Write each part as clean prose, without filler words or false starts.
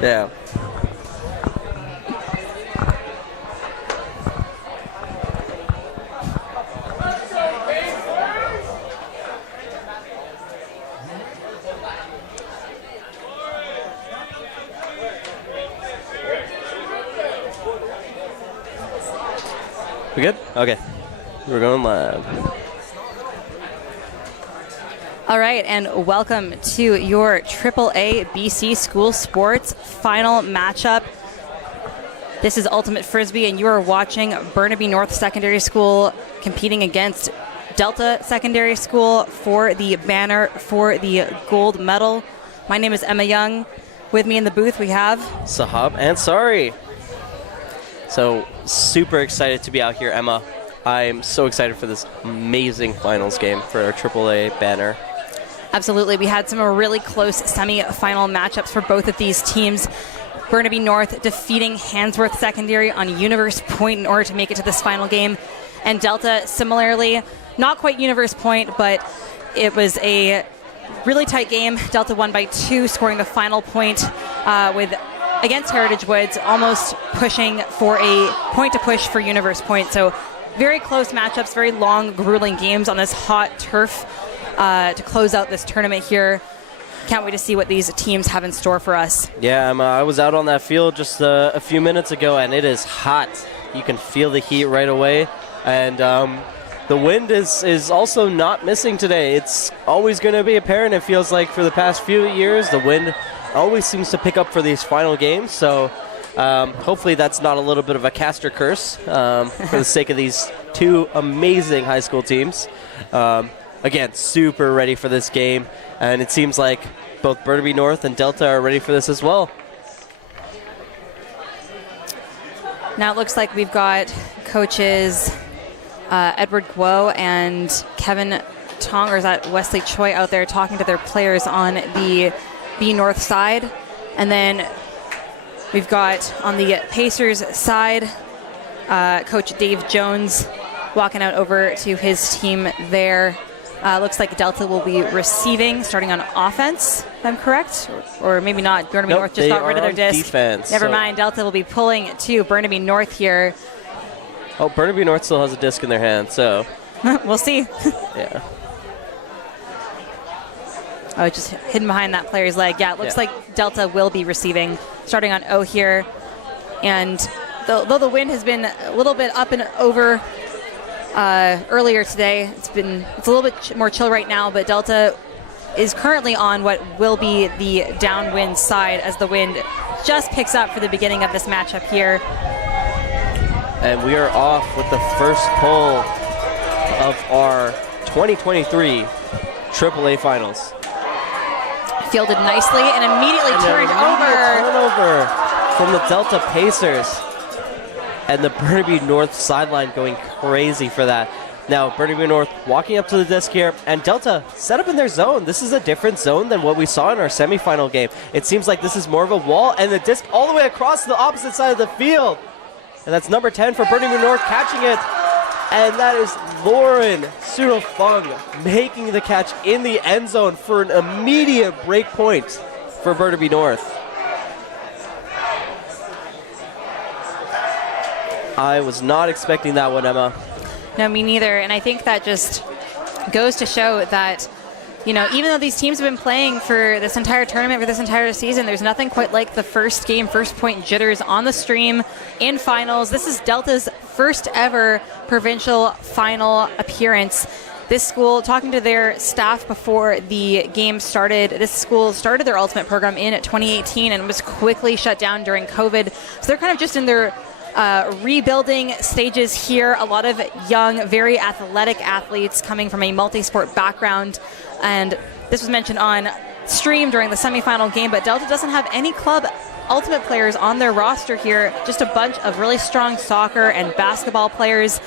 Yeah. We good? Okay. We're going live. All right, and welcome to your AAA BC School Sports final matchup. This is Ultimate Frisbee, and you are watching Burnaby North Secondary School competing against Delta Secondary School for the banner for the gold medal. My name is Emma Young. With me in the booth, we have Sahab and Sari. So super excited to be out here, Emma. I'm so excited for this amazing finals game for our AAA banner. Absolutely. We had some really close semi-final matchups for both of these teams. Burnaby North defeating Handsworth Secondary on Universe Point in order to make it to this final game. And Delta, similarly, not quite Universe Point, but it was a really tight game. Delta won by 2, scoring the final point against Heritage Woods, almost pushing for a point to push for Universe Point. So very close matchups, very long, grueling games on this hot turf to close out this tournament here. Can't wait to see what these teams have in store for us. Yeah, I was out on that field just a few minutes ago, and it is hot. You can feel the heat right away. And the wind is also not missing today. It's always going to be apparent, it feels like, for the past few years. The wind always seems to pick up for these final games. So hopefully that's not a little bit of a caster curse for the sake of these two amazing high school teams. Again, super ready for this game, and it seems like both Burnaby North and Delta are ready for this as well. Now it looks like we've got coaches Edward Guo and Kevin Tong, or is that Wesley Choi, out there talking to their players on the B North side. And then we've got on the Pacers side, Coach Dave Jones walking out over to his team there. Looks like Delta will be receiving, starting on offense, if I'm correct. Or maybe not. Burnaby North just got rid of their disc. Defense, Never mind. Delta will be pulling to Burnaby North here. Oh, Burnaby North still has a disc in their hand, so. We'll see. Yeah. Oh, it's just hidden behind that player's leg. Yeah, it looks like Delta will be receiving, starting on O here. And though the wind has been a little bit up and over earlier today, it's a little bit more chill right now, but Delta is currently on what will be the downwind side as the wind just picks up for the beginning of this matchup here. And we are off with the first pull of our 2023 AAA Finals. Fielded nicely and immediately turned over. Turnover from the Delta Pacers. And the Burnaby North sideline going crazy for that. Now, Burnaby North walking up to the disc here, and Delta set up in their zone. This is a different zone than what we saw in our semifinal game. It seems like this is more of a wall, and the disc all the way across the opposite side of the field. And that's number 10 for Burnaby North catching it. And that is Lauren Surofung making the catch in the end zone for an immediate break point for Burnaby North. I was not expecting that one, Emma. No, me neither. And I think that just goes to show that, even though these teams have been playing for this entire tournament, for this entire season, there's nothing quite like the first game, first point jitters on the stream in finals. This is Delta's first ever provincial final appearance. This school, talking to their staff before the game started, this school started their ultimate program in 2018 and was quickly shut down during COVID. So they're kind of just in their rebuilding stages here. A lot of young, very athletic athletes coming from a multi-sport background. And this was mentioned on stream during the semifinal game, but Delta doesn't have any club ultimate players on their roster here, just a bunch of really strong soccer and basketball players,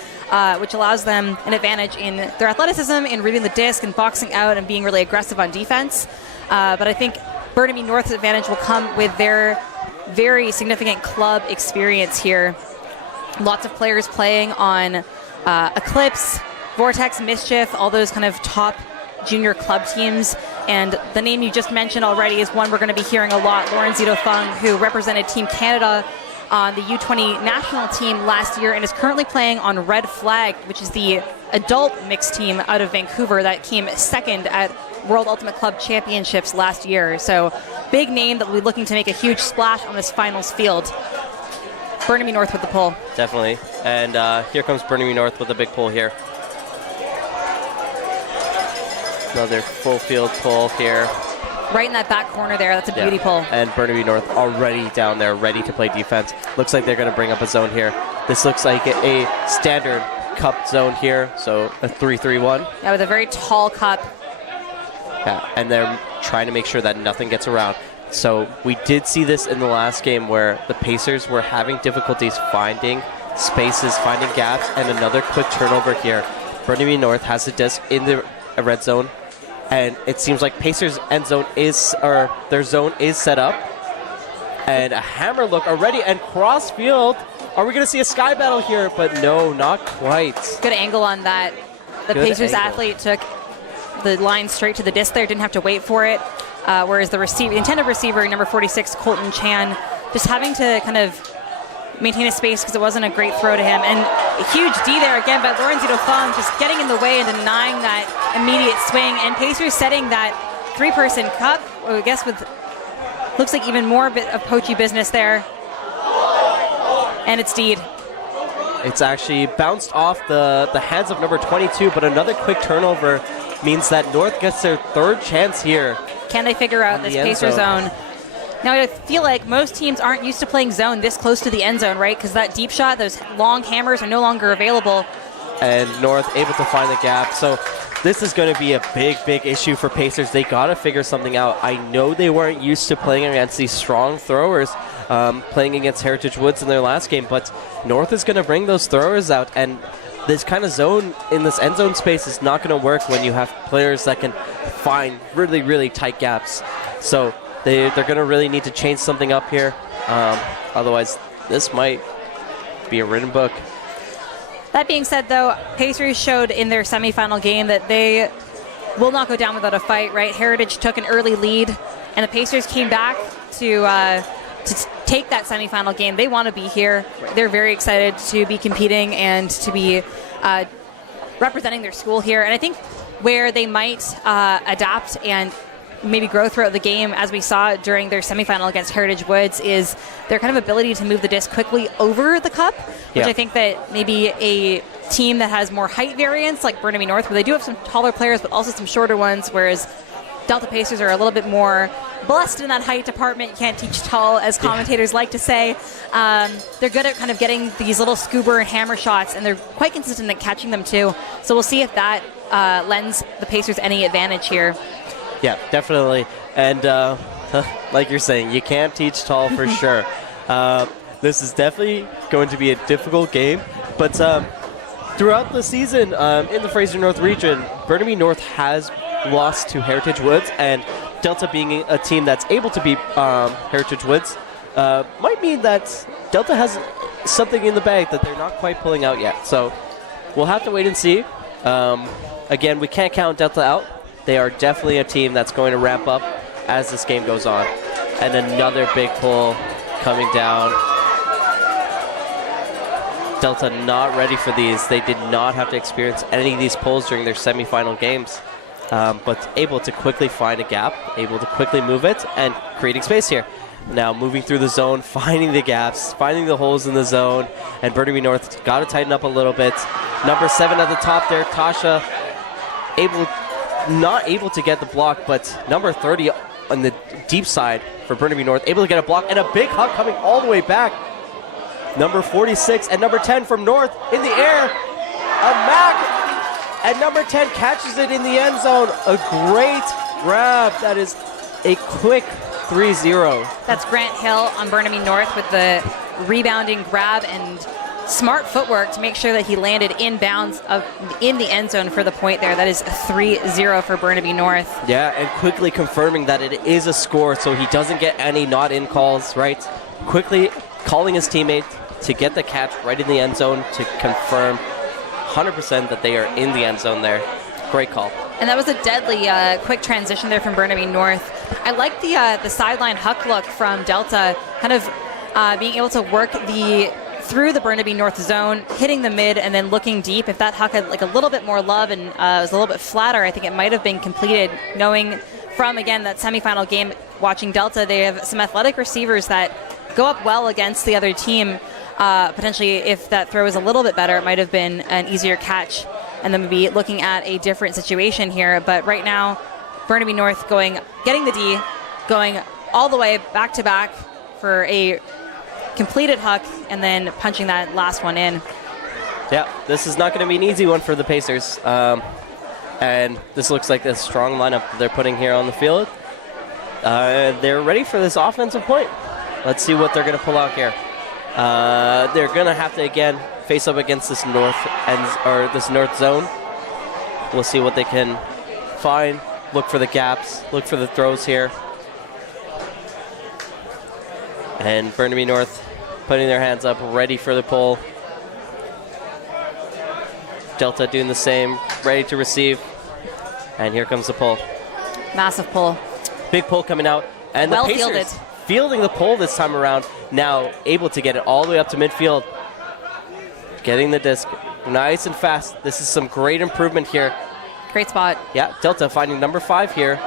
which allows them an advantage in their athleticism, in reading the disc and boxing out and being really aggressive on defense. But I think Burnaby North's advantage will come with their very significant club experience here. Lots of players playing on Eclipse, Vortex, Mischief, all those kind of top junior club teams. And the name you just mentioned already is one we're going to be hearing a lot. Lauren Zito Fung, who represented Team Canada on the U20 national team last year and is currently playing on Red Flag, which is the adult mixed team out of Vancouver that came second at World Ultimate Club Championships last year. So big name that will be looking to make a huge splash on this finals field. Burnaby North with the pull. Definitely. And here comes Burnaby North with a big pull here. Another full field pull here. Right in that back corner there. That's a beauty pull. And Burnaby North already down there, ready to play defense. Looks like they're going to bring up a zone here. This looks like a standard cup zone here, so a 3-3-1. Yeah, with a very tall cup. Yeah, and they're trying to make sure that nothing gets around. So we did see this in the last game where the Pacers were having difficulties finding spaces, finding gaps, and another quick turnover here. Burnaby North has the disc in the red zone. And it seems like Pacers' end zone their zone is set up. And a hammer look already, and cross field. Are we going to see a sky battle here? But no, not quite. Good angle on that. The Good Pacers angle. athlete took the line straight to the disc there, didn't have to wait for it. Whereas the intended receiver, number 46, Colton Chan, just having to kind of maintain a space because it wasn't a great throw to him. And a huge D there again by Lauren Zito Fung, just getting in the way and denying that immediate swing. And Pacers setting that three-person cup, I guess with, looks like even more bit of poachy business there. And it's D'd. It's actually bounced off the hands of number 22, but another quick turnover means that North gets their third chance here. Can they figure out this Pacer zone? Now, I feel like most teams aren't used to playing zone this close to the end zone, right? Because that deep shot, those long hammers are no longer available. And North able to find the gap. So this is going to be a big issue for Pacers. They got to figure something out. I know they weren't used to playing against these strong throwers, playing against Heritage Woods in their last game, but North is going to bring those throwers out, and this kind of zone in this end zone space is not going to work when you have players that can find really tight gaps. So they're going to really need to change something up here. Otherwise, this might be a written book. That being said, though, Pacers showed in their semifinal game that they will not go down without a fight, right? Heritage took an early lead, and the Pacers came back to take that semifinal game. They want to be here. They're very excited to be competing and to be representing their school here. And I think where they might adapt and maybe grow throughout the game, as we saw during their semifinal against Heritage Woods, is their kind of ability to move the disc quickly over the cup, which I think that maybe a team that has more height variance, like Burnaby North, where they do have some taller players, but also some shorter ones, whereas Delta Pacers are a little bit more blessed in that height department. You can't teach tall, as commentators like to say. They're good at kind of getting these little scuba and hammer shots, and they're quite consistent at catching them too. So we'll see if that lends the Pacers any advantage here. Yeah, definitely. And like you're saying, you can't teach tall for sure. This is definitely going to be a difficult game. But throughout the season in the Fraser North region, Burnaby North has lost to Heritage Woods, and Delta being a team that's able to beat Heritage Woods might mean that Delta has something in the bag that they're not quite pulling out yet. So we'll have to wait and see. Again, we can't count Delta out. They are definitely a team that's going to ramp up as this game goes on. And another big pull coming down. Delta not ready for these. They did not have to experience any of these pulls during their semifinal games. But able to quickly find a gap, able to quickly move it, and creating space here. Now moving through the zone, finding the gaps, finding the holes in the zone, and Burnaby North got to tighten up a little bit. Number 7 at the top there, Tasha, not able to get the block, but number 30 on the deep side for Burnaby North, able to get a block, and a big hug coming all the way back. Number 46 and number 10 from North in the air. A Mac, and number 10 catches it in the end zone. A great grab. That is a quick 3-0. That's Grant Hill on Burnaby North with the rebounding grab and smart footwork to make sure that he landed in bounds in the end zone for the point there. That is 3-0 for Burnaby North. Yeah, and quickly confirming that it is a score, so he doesn't get any not in calls, right? Quickly calling his teammate to get the catch right in the end zone to confirm 100% that they are in the end zone there. Great call. And that was a deadly quick transition there from Burnaby North. I like the sideline huck look from Delta, kind of being able to work through the Burnaby North zone, hitting the mid, and then looking deep. If that huck had like a little bit more love and was a little bit flatter, I think it might have been completed. Knowing from, again, that semifinal game, watching Delta, they have some athletic receivers that go up well against the other team. Potentially, if that throw was a little bit better, it might have been an easier catch, and then maybe looking at a different situation here. But right now, Burnaby North getting the D, going all the way back to back for a completed huck, and then punching that last one in. Yeah, this is not going to be an easy one for the Pacers. And this looks like a strong lineup they're putting here on the field. They're ready for this offensive point. Let's see what they're going to pull out here. They're going to have to, again, face up against this north zone. We'll see what they can find. Look for the gaps. Look for the throws here. And Burnaby North putting their hands up, ready for the pull. Delta doing the same, ready to receive. And here comes the pull. Massive pull. Big pull coming out. And well the Pacers fielding the pull this time around. Now able to get it all the way up to midfield. Getting the disc nice and fast. This is some great improvement here. Great spot. Yeah, Delta finding number 5 here.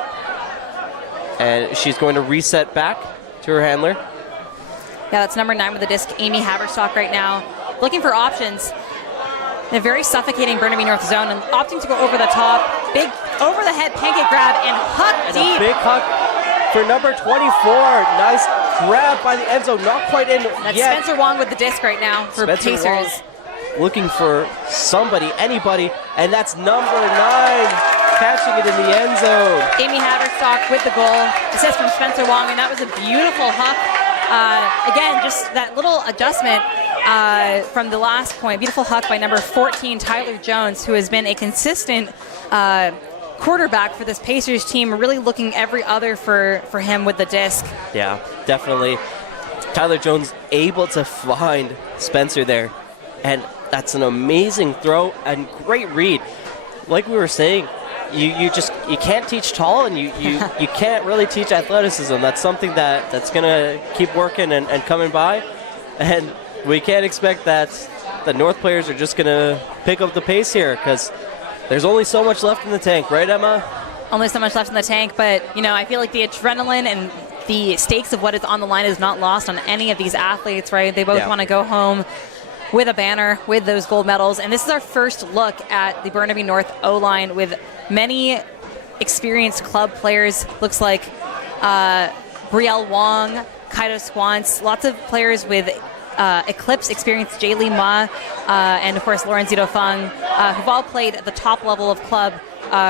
And she's going to reset back to her handler. Yeah, that's number 9 with the disc, Amy Haberstock right now. Looking for options. In a very suffocating Burnaby North zone, and opting to go over the top. Big over-the-head pancake grab and huck deep. A big huck for number 24. Nice grab by the end zone. Not quite in That's yet. Spencer Wong with the disc right now for Spencer Pacers. Wong looking for somebody, anybody, and that's number 9 catching it in the end zone. Amy Haberstock with the goal. Assist from Spencer Wong, and that was a beautiful huck. Again, just that little adjustment from the last point. Beautiful huck by number 14, Tyler Jones, who has been a consistent quarterback for this Pacers team, really looking every other for him with the disc. Yeah, definitely. Tyler Jones able to find Spencer there, and that's an amazing throw and great read. Like we were saying, you can't teach tall, and you can't really teach athleticism. That's something that's gonna keep working and coming by, and we can't expect that the North players are just gonna pick up the pace here, because there's only so much left in the tank, right, Emma? Only so much left in the tank, but I feel like the adrenaline and the stakes of what is on the line is not lost on any of these athletes, right? They both want to go home with a banner, with those gold medals. And this is our first look at the Burnaby North O-line with many experienced club players. Looks like Brielle Wong, Kaido Squance, lots of players with Eclipse experience, Jaylee Ma, and of course Lauren Zito Fung, who've all played at the top level of club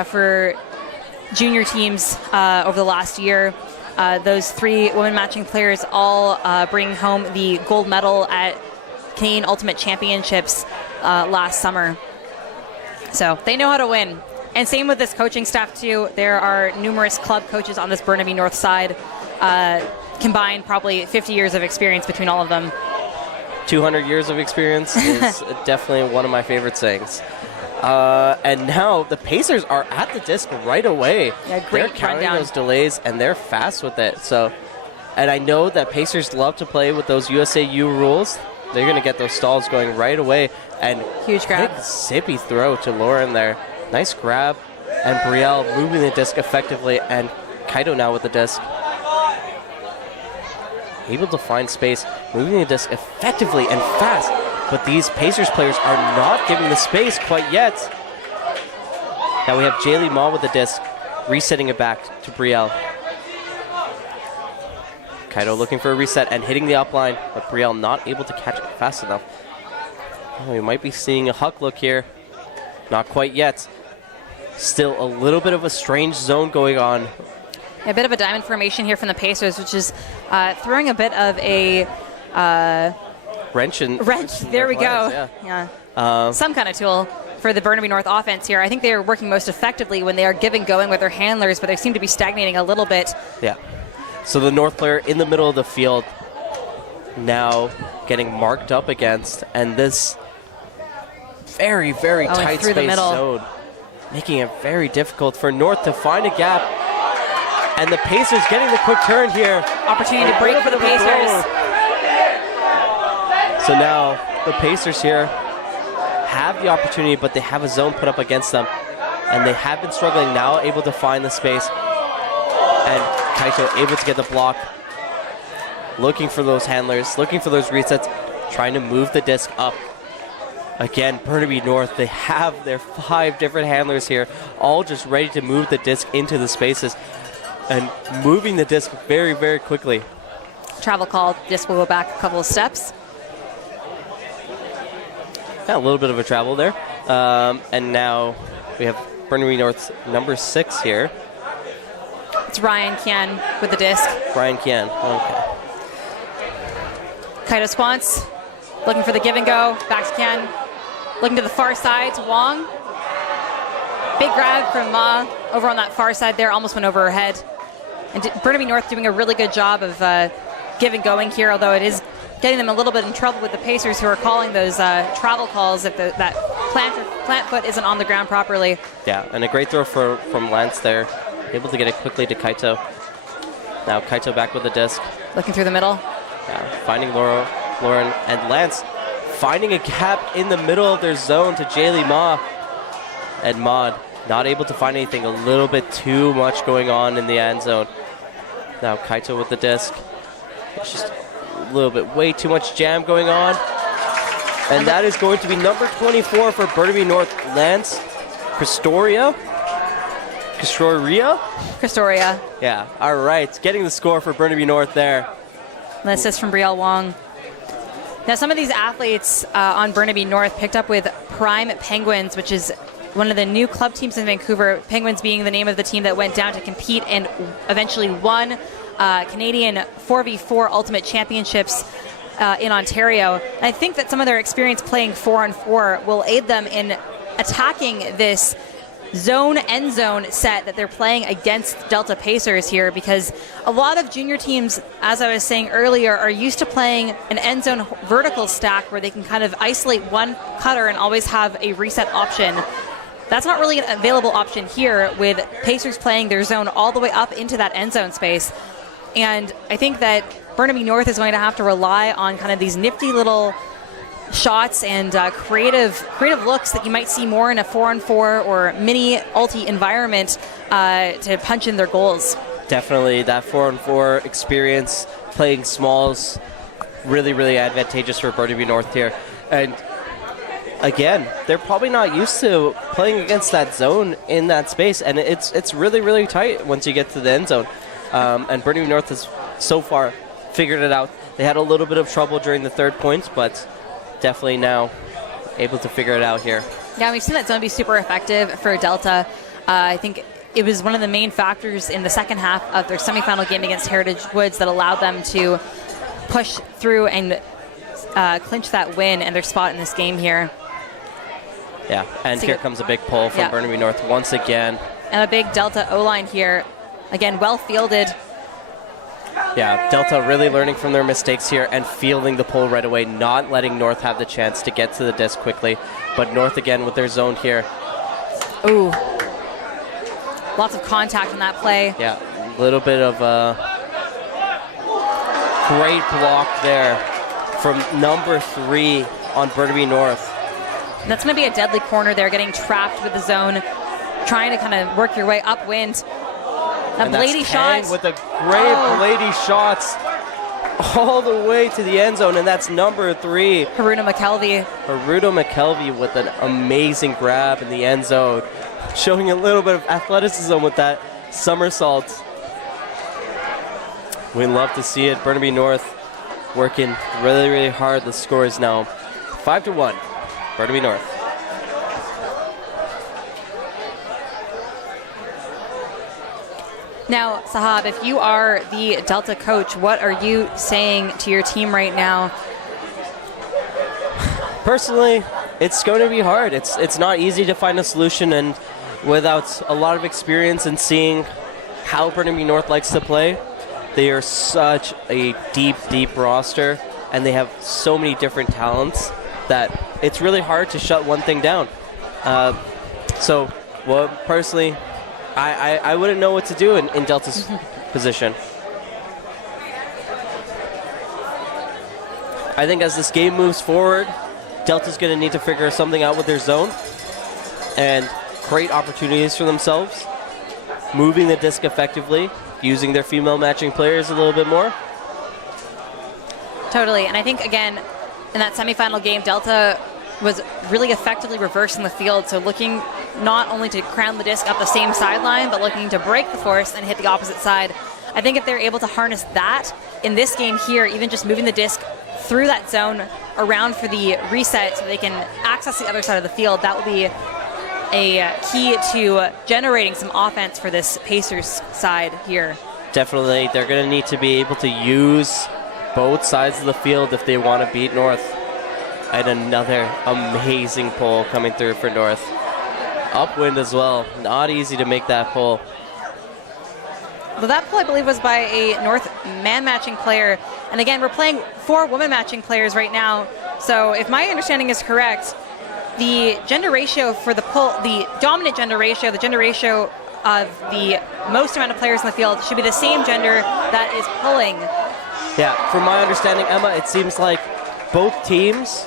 for junior teams over the last year. Those 3 women matching players all bring home the gold medal at Canadian Ultimate Championships last summer. So they know how to win. And same with this coaching staff too. There are numerous club coaches on this Burnaby North side. Combined probably 50 years of experience between all of them. 200 years of experience is definitely one of my favorite sayings. And now the Pacers are at the disc right away. Yeah, great they're counting those delays, and they're fast with it. So, and I know that Pacers love to play with those USAU rules. They're going to get those stalls going right away. And huge grab. Big zippy throw to Lauren there. Nice grab. And Brielle moving the disc effectively. And Kaido now with the disc. Able to find space, moving the disc effectively and fast. But these Pacers players are not giving the space quite yet. Now we have Jaylee Ma with the disc, resetting it back to Brielle. Kaido looking for a reset and hitting the upline, but Brielle not able to catch it fast enough. Oh, we might be seeing a huck look here. Not quite yet. Still a little bit of a strange zone going on. A bit of a diamond formation here from the Pacers, which is throwing a bit of a wrench. There we go. Yeah. Some kind of tool for the Burnaby North offense here. I think they are working most effectively when they are going with their handlers, but they seem to be stagnating a little bit. Yeah. So the North player in the middle of the field now getting marked up against, and this very, very tight space zone. making it very difficult for North to find a gap. And the Pacers getting the quick turn here. Opportunity to break for the Pacers. So now the Pacers here have the opportunity, but they have a zone put up against them. And they have been struggling, now able to find the space. And Kaito able to get the block. Looking for those handlers, looking for those resets, trying to move the disc up. Again, Burnaby North, they have their 5 different handlers here, all just ready to move the disc into the spaces. And moving the disc very, very quickly. Travel call, disc will go back a couple of steps. Yeah, a little bit of a travel there. And now we have Burnaby North's number 6 here. It's Ryan Kian with the disc. Ryan Kian, okay. Kaito Squants looking for the give and go. Back to Kian. Looking to the far side to Wong. Big grab from Ma over on that far side there. Almost went over her head. And Burnaby North doing a really good job of give and going here, although it is getting them a little bit in trouble with the Pacers, who are calling those travel calls if that plant foot isn't on the ground properly. Yeah, and a great throw from Lance there. Able to get it quickly to Kaito. Now Kaito back with the disc. Looking through the middle. Yeah, finding Lauren and Lance finding a gap in the middle of their zone to Jaylee Ma. And Maud not able to find anything. A little bit too much going on in the end zone. Now Kaito with the disc. It's just a little bit way too much jam going on. And that is going to be number 24 for Burnaby North, Lance Cristoria. Yeah, all right. Getting the score for Burnaby North there. An assist from Brielle Wong. Now, some of these athletes on Burnaby North picked up with Prime Penguins, which is one of the new club teams in Vancouver. Penguins being the name of the team that went down to compete and eventually won Canadian 4v4 Ultimate Championships in Ontario. And I think that some of their experience playing 4-on-4 will aid them in attacking this end zone set that they're playing against Delta Pacers here, because a lot of junior teams, as I was saying earlier, are used to playing an end zone vertical stack where they can kind of isolate one cutter and always have a reset option. That's not really an available option here, with Pacers playing their zone all the way up into that end zone space. And I think that Burnaby North is going to have to rely on kind of these nifty little shots and creative looks that you might see more in a 4-on-4 or mini ulti environment to punch in their goals. Definitely that 4-on-4 experience, playing smalls, really, really advantageous for Burnaby North here. And again, they're probably not used to playing against that zone in that space, and it's really, really tight once you get to the end zone. And Burnaby North has so far figured it out. They had a little bit of trouble during the third point, but definitely now able to figure it out here. Yeah, we've seen that zone be super effective for Delta. I think it was one of the main factors in the second half of their semifinal game against Heritage Woods that allowed them to push through and clinch that win and their spot in this game here. Yeah, and here comes a big pull from Burnaby North once again. And a big Delta O-line here. Again, well fielded. Yeah, Delta really learning from their mistakes here and fielding the pull right away, not letting North have the chance to get to the disc quickly. But North again with their zone here. Ooh. Lots of contact in that play. Yeah, a little bit of a great block there from number 3 on Burnaby North. That's going to be a deadly corner there, getting trapped with the zone, trying to kind of work your way upwind. That Blady shot. With a great Blady shots all the way to the end zone, and that's number 3. Haruto McKelvey with an amazing grab in the end zone, showing a little bit of athleticism with that somersault. We love to see it. Burnaby North working really, really hard. The score is now 5-1, Burnaby North. Now, Sahab, if you are the Delta coach, what are you saying to your team right now? Personally, it's going to be hard. It's not easy to find a solution, and without a lot of experience in seeing how Burnaby North likes to play, they are such a deep, deep roster, and they have so many different talents that it's really hard to shut one thing down. So Well, personally, I wouldn't know what to do in Delta's position. I think as this game moves forward, Delta's going to need to figure something out with their zone and create opportunities for themselves, moving the disc effectively, using their female matching players a little bit more. Totally, and I think, again, in that semifinal game, Delta was really effectively reversed in the field, so looking not only to crown the disc up the same sideline, but looking to break the force and hit the opposite side. I think if they're able to harness that in this game here, even just moving the disc through that zone around for the reset so they can access the other side of the field, that will be a key to generating some offense for this Pacers side here. Definitely, they're going to need to be able to use both sides of the field if they want to beat North. And another amazing pull coming through for North. Upwind as well. Not easy to make that pull. Well, that pull, I believe, was by a North man-matching player. And again, we're playing 4 woman-matching players right now. So if my understanding is correct, the gender ratio for the pull, the dominant gender ratio, the gender ratio of the most amount of players in the field should be the same gender that is pulling. Yeah, from my understanding, Emma, it seems like both teams,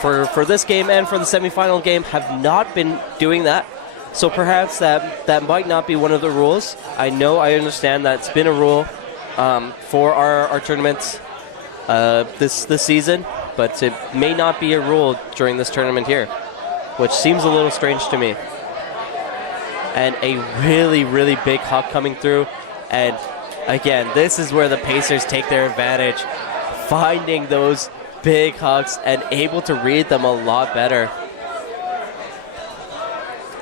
for this game and for the semifinal game, have not been doing that. So perhaps that might not be one of the rules. I understand that it's been a rule for our tournaments this season, but it may not be a rule during this tournament here, which seems a little strange to me. And a really, really big huck coming through. And again, this is where the Pacers take their advantage, finding those big hucks and able to read them a lot better.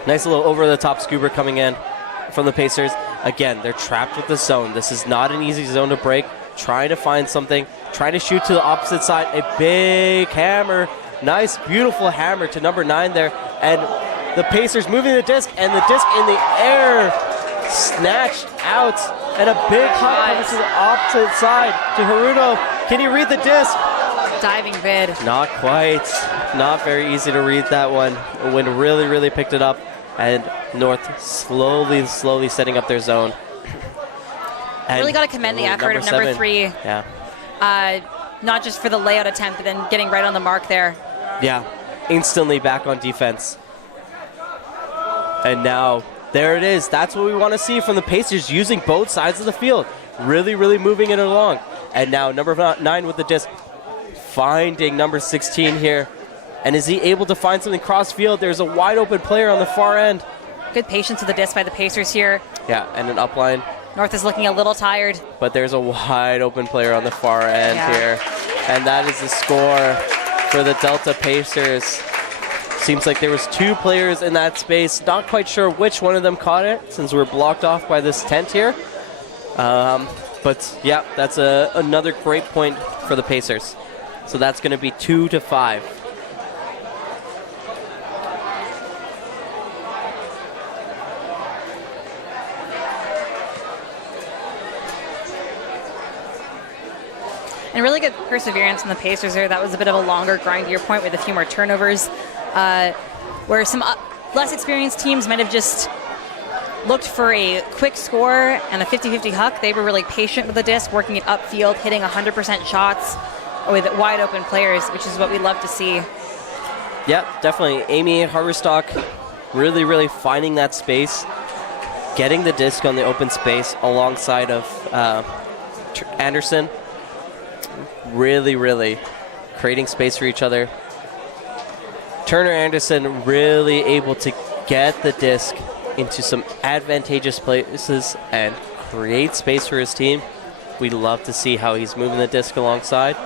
Nice little over-the-top scuba coming in from the Pacers. Again, they're trapped with the zone. This is not an easy zone to break. Trying to find something. Trying to shoot to the opposite side. A big hammer. Nice, beautiful hammer to number 9 there. And the Pacers moving the disc, and the disc in the air. Snatched out. And a big huck coming to the opposite side to Haruto. Can you read the disc? Diving bid. Not quite. Not very easy to read that one. The wind really, really picked it up. And North slowly setting up their zone. And really got to commend the effort of number 3. Yeah. Not just for the layout attempt, but then getting right on the mark there. Yeah. Instantly back on defense. And now, there it is. That's what we want to see from the Pacers, using both sides of the field. Really, really moving it along. And now number 9 with the disc. Finding number 16 here. And is he able to find something cross field? There's a wide open player on the far end. Good patience with the disc by the Pacers here. Yeah, and an upline. North is looking a little tired. But there's a wide open player on the far end here. And that is the score for the Delta Pacers. Seems like there was 2 players in that space. Not quite sure which one of them caught it, since we're blocked off by this tent here. But yeah, that's another great point for the Pacers. So that's going to be 2-5. And really good perseverance from the Pacers there. That was a bit of a longer, grindier point with a few more turnovers, where some less experienced teams might have just looked for a quick score and a 50-50 huck. They were really patient with the disc, working it upfield, hitting 100% shots with wide open players, which is what we love to see. Yeah, definitely. Amy Harverstock really, really finding that space, getting the disc on the open space alongside of Anderson. Really, really creating space for each other. Turner Anderson really able to get the disc into some advantageous places and create space for his team. We love to see how he's moving the disc alongside.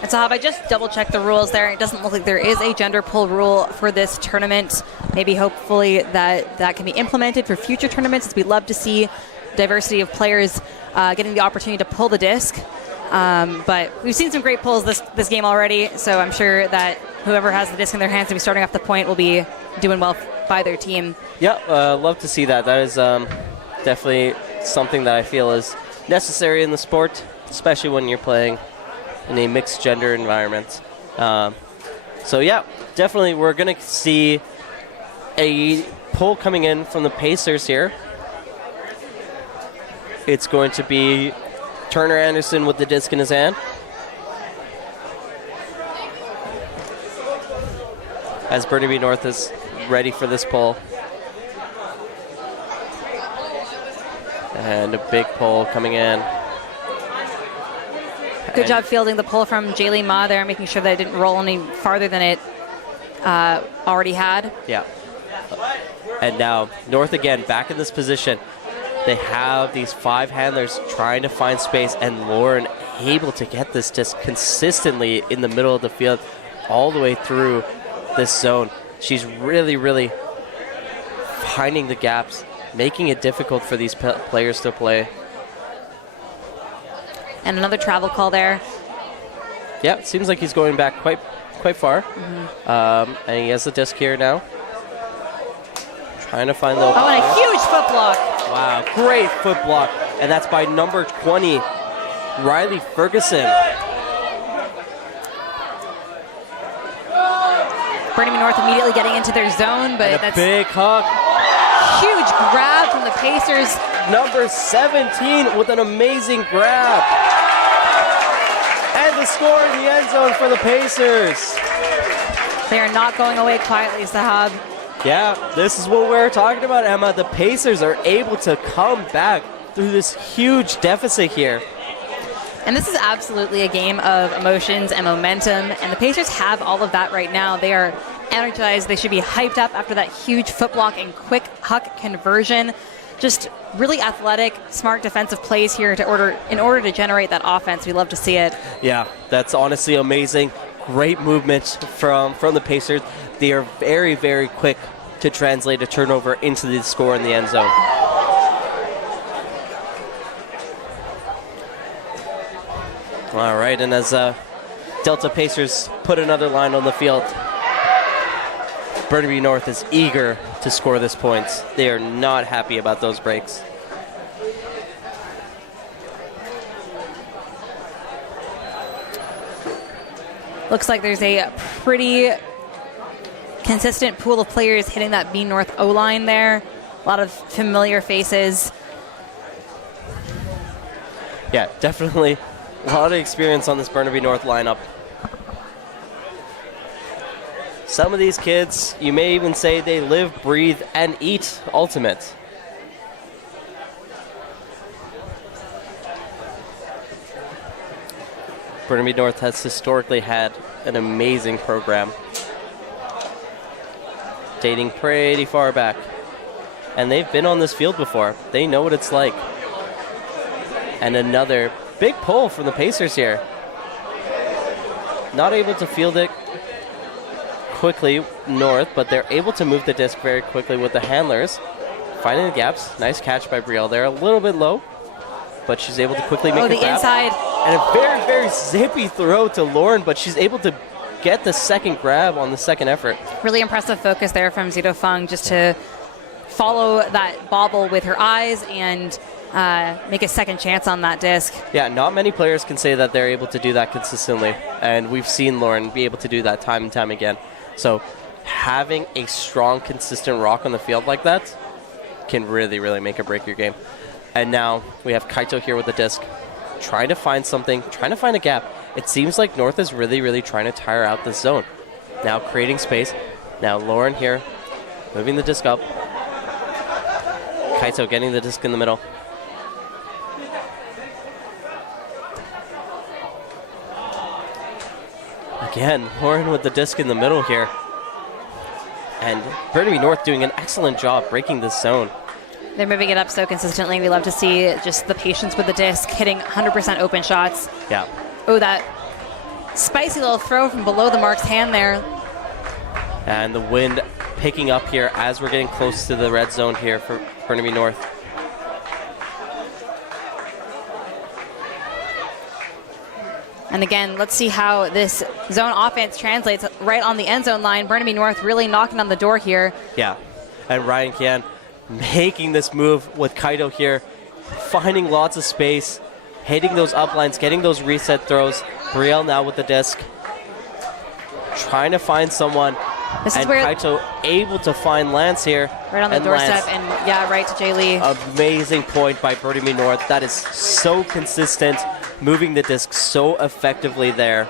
And so, I just double-checked the rules there. It doesn't look like there is a gender pull rule for this tournament. Maybe, hopefully, that can be implemented for future tournaments, as we love to see diversity of players getting the opportunity to pull the disc. But we've seen some great pulls this game already, so I'm sure that whoever has the disc in their hands to be starting off the point will be doing well by their team. Yeah, love to see that. That is definitely something that I feel is necessary in the sport, especially when you're playing in a mixed gender environment. So yeah, definitely we're going to see a pull coming in from the Pacers here. It's going to be Turner Anderson with the disc in his hand. As Burnaby North is ready for this pull. And a big pull coming in. Good job fielding the pull from Jaylee Ma there, making sure that it didn't roll any farther than it already had. Yeah. And now North again back in this position. They have these 5 handlers trying to find space, and Lauren able to get this disc consistently in the middle of the field all the way through this zone. She's really, really finding the gaps, making it difficult for these players to play. And another travel call there. Yeah, it seems like he's going back quite far. And he has the disc here now. Trying to find the open and a huge foot block. Wow, great foot block. And that's by number 20, Riley Ferguson. Burnaby North immediately getting into their zone, but that's a big hug. Huge grab from the Pacers. Number 17 with an amazing grab. And the score in the end zone for the Pacers. They are not going away quietly, Sahab. Yeah, this is what we're talking about, Emma. The Pacers are able to come back through this huge deficit here. And this is absolutely a game of emotions and momentum, and the Pacers have all of that right now. They are energized. They should be hyped up after that huge foot block and quick huck conversion. Just really athletic, smart defensive plays here in order to generate that offense. We love to see it. Yeah, that's honestly amazing. Great movement from the Pacers. They are very, very quick to translate a turnover into the score in the end zone. All right, and as Delta Pacers put another line on the field, Burnaby North is eager to score this points. They are not happy about those breaks. Looks like there's a pretty consistent pool of players hitting that B North O-line there. A lot of familiar faces. Yeah, definitely a lot of experience on this Burnaby North lineup. Some of these kids, you may even say they live, breathe, and eat Ultimate. Burnaby North has historically had an amazing program, dating pretty far back. And they've been on this field before. They know what it's like. And another big pull from the Pacers here. Not able to field it quickly North, but they're able to move the disc very quickly with the handlers. Finding the gaps. Nice catch by Brielle there. A little bit low, but she's able to quickly make the grab. Inside. And a very, very zippy throw to Lauren, but she's able to get the second grab on the second effort. Really impressive focus there from Zito Feng just to follow that bobble with her eyes and make a second chance on that disc. Yeah, not many players can say that they're able to do that consistently, and we've seen Lauren be able to do that time and time again. So having a strong, consistent rock on the field like that can really, really make or break your game. And now we have Kaito here with the disc, trying to find something, trying to find a gap. It seems like North is really, really trying to tire out this zone. Now creating space. Now Lauren here, moving the disc up. Kaito getting the disc in the middle. Again, Lauren with the disc in the middle here. And Burnaby North doing an excellent job breaking this zone. They're moving it up so consistently. We love to see just the patience with the disc, hitting 100% open shots. Yeah. Oh, that spicy little throw from below the mark's hand there. And the wind picking up here as we're getting close to the red zone here for Burnaby North. And again, let's see how this zone offense translates right on the end zone line. Burnaby North really knocking on the door here. Yeah, and Ryan Kian making this move with Kaito here, finding lots of space, hitting those uplines, getting those reset throws. Brielle now with the disc, trying to find someone This is and where Kaito able to find Lance here. right on the doorstep, and yeah, right to Jay Lee. Amazing point by Burnaby North. That is so consistent, moving the disc so effectively there.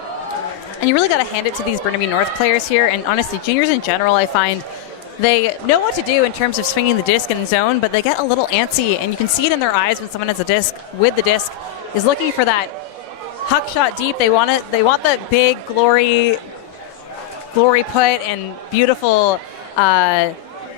And you really got to hand it to these Burnaby North players here, and honestly, juniors in general, I find they know what to do in terms of swinging the disc in zone, but they get a little antsy, and you can see it in their eyes when someone has a disc with the disc is looking for that huck shot deep. They want that big glory put and beautiful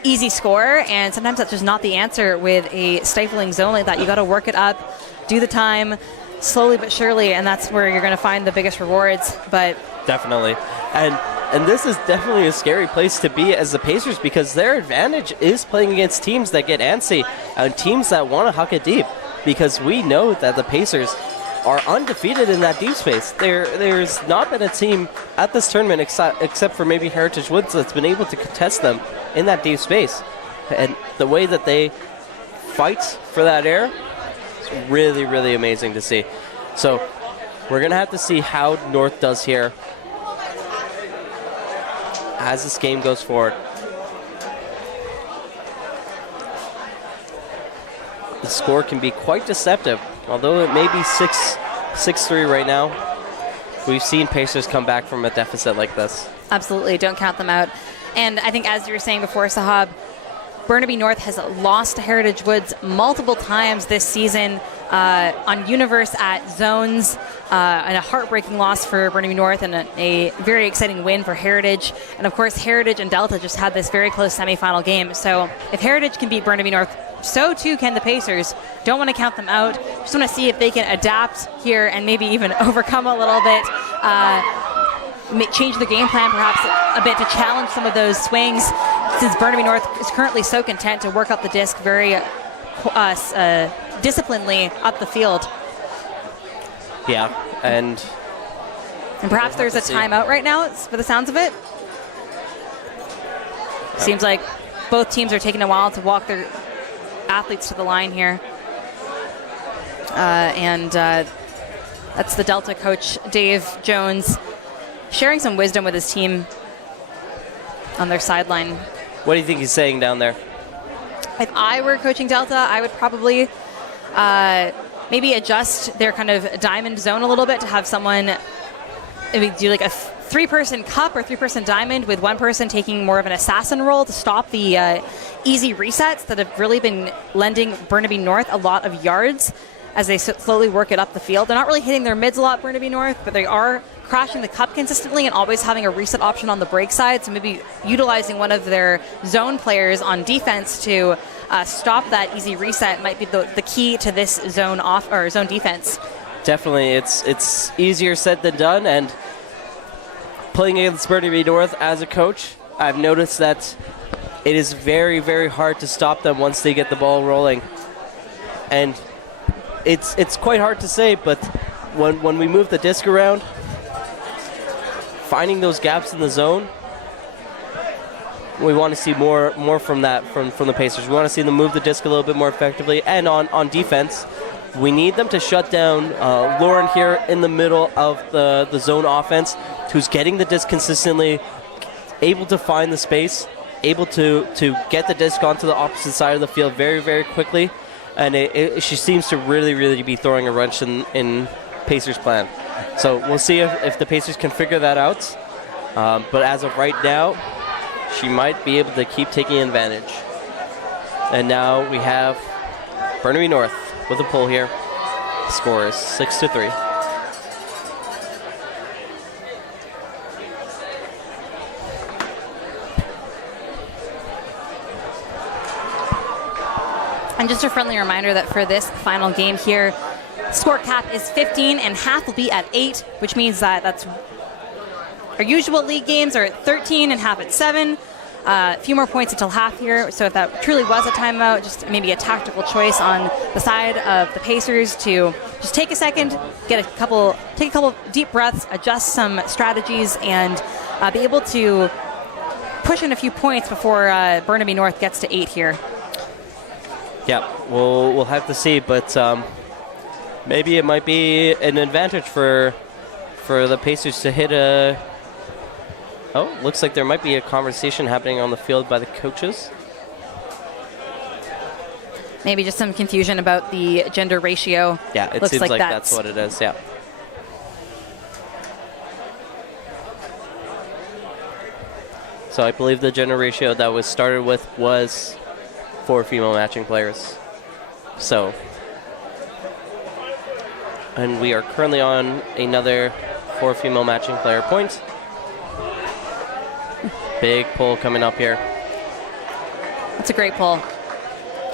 easy score, and sometimes that's just not the answer with a stifling zone like that. You got to work it up, do the time slowly but surely, and that's where you're going to find the biggest rewards. But definitely, and this is definitely a scary place to be as the Pacers, because their advantage is playing against teams that get antsy and teams that want to huck it deep, because we know that the Pacers are undefeated in that deep space. There's not been a team at this tournament except for maybe Heritage Woods that's been able to contest them in that deep space. And the way that they fight for that air is really, really amazing to see. So we're going to have to see how North does here as this game goes forward. The score can be quite deceptive. Although it may be 6-3 right now, we've seen Pacers come back from a deficit like this. Absolutely, don't count them out. And I think, as you were saying before, Sahab, Burnaby North has lost to Heritage Woods multiple times this season on Universe at zones, and a heartbreaking loss for Burnaby North, and a very exciting win for Heritage. And of course, Heritage and Delta just had this very close semifinal game. So if Heritage can beat Burnaby North, so too can the Pacers. Don't want to count them out. Just want to see if they can adapt here and maybe even overcome a little bit, change the game plan perhaps a bit to challenge some of those swings, since Burnaby North is currently so content to work up the disc very disciplinedly up the field. Yeah, and perhaps there's a timeout right now for the sounds of it. Yeah. Seems like both teams are taking a while to walk their athletes to the line here. And that's the Delta coach, Dave Jones, sharing some wisdom with his team on their sideline. What do you think he's saying down there? If I were coaching Delta, I would probably maybe adjust their kind of diamond zone a little bit to have someone maybe do like a three-person cup or three-person diamond, with one person taking more of an assassin role to stop the easy resets that have really been lending Burnaby North a lot of yards as they slowly work it up the field. They're not really hitting their mids a lot, Burnaby North, but they are crashing the cup consistently and always having a reset option on the break side, so maybe utilizing one of their zone players on defense to stop that easy reset might be the key to this zone defense. Definitely, it's easier said than done, and playing against Burnaby North as a coach, I've noticed that it is very, very hard to stop them once they get the ball rolling. And it's quite hard to say, but when we move the disc around, finding those gaps in the zone, we want to see more from that from the Pacers. We want to see them move the disc a little bit more effectively. And on defense, we need them to shut down Lauren here in the middle of the zone offense, who's getting the disc consistently, able to find the space, able to get the disc onto the opposite side of the field very, very quickly. And she seems to really, really be throwing a wrench in Pacers' plan. So we'll see if the Pacers can figure that out. But as of right now, she might be able to keep taking advantage. And now we have Burnaby North with a pull here. Score is 6-3. And just a friendly reminder that for this final game here, score cap is 15 and half will be at 8, which means that's our usual league games are at 13 and half at 7. A few more points until half here. So if that truly was a timeout, just maybe a tactical choice on the side of the Pacers to just take a second, take a couple deep breaths, adjust some strategies, and be able to push in a few points before Burnaby North gets to 8 here. Yeah, we'll have to see, but maybe it might be an advantage for the Pacers to hit Oh, looks like there might be a conversation happening on the field by the coaches. Maybe just some confusion about the gender ratio. Yeah, it looks seems like that's that's what it is, yeah. So I believe the gender ratio that was started with was 4 female matching players. So, and we are currently on another 4 female matching player point. Big pull coming up here. That's a great pull.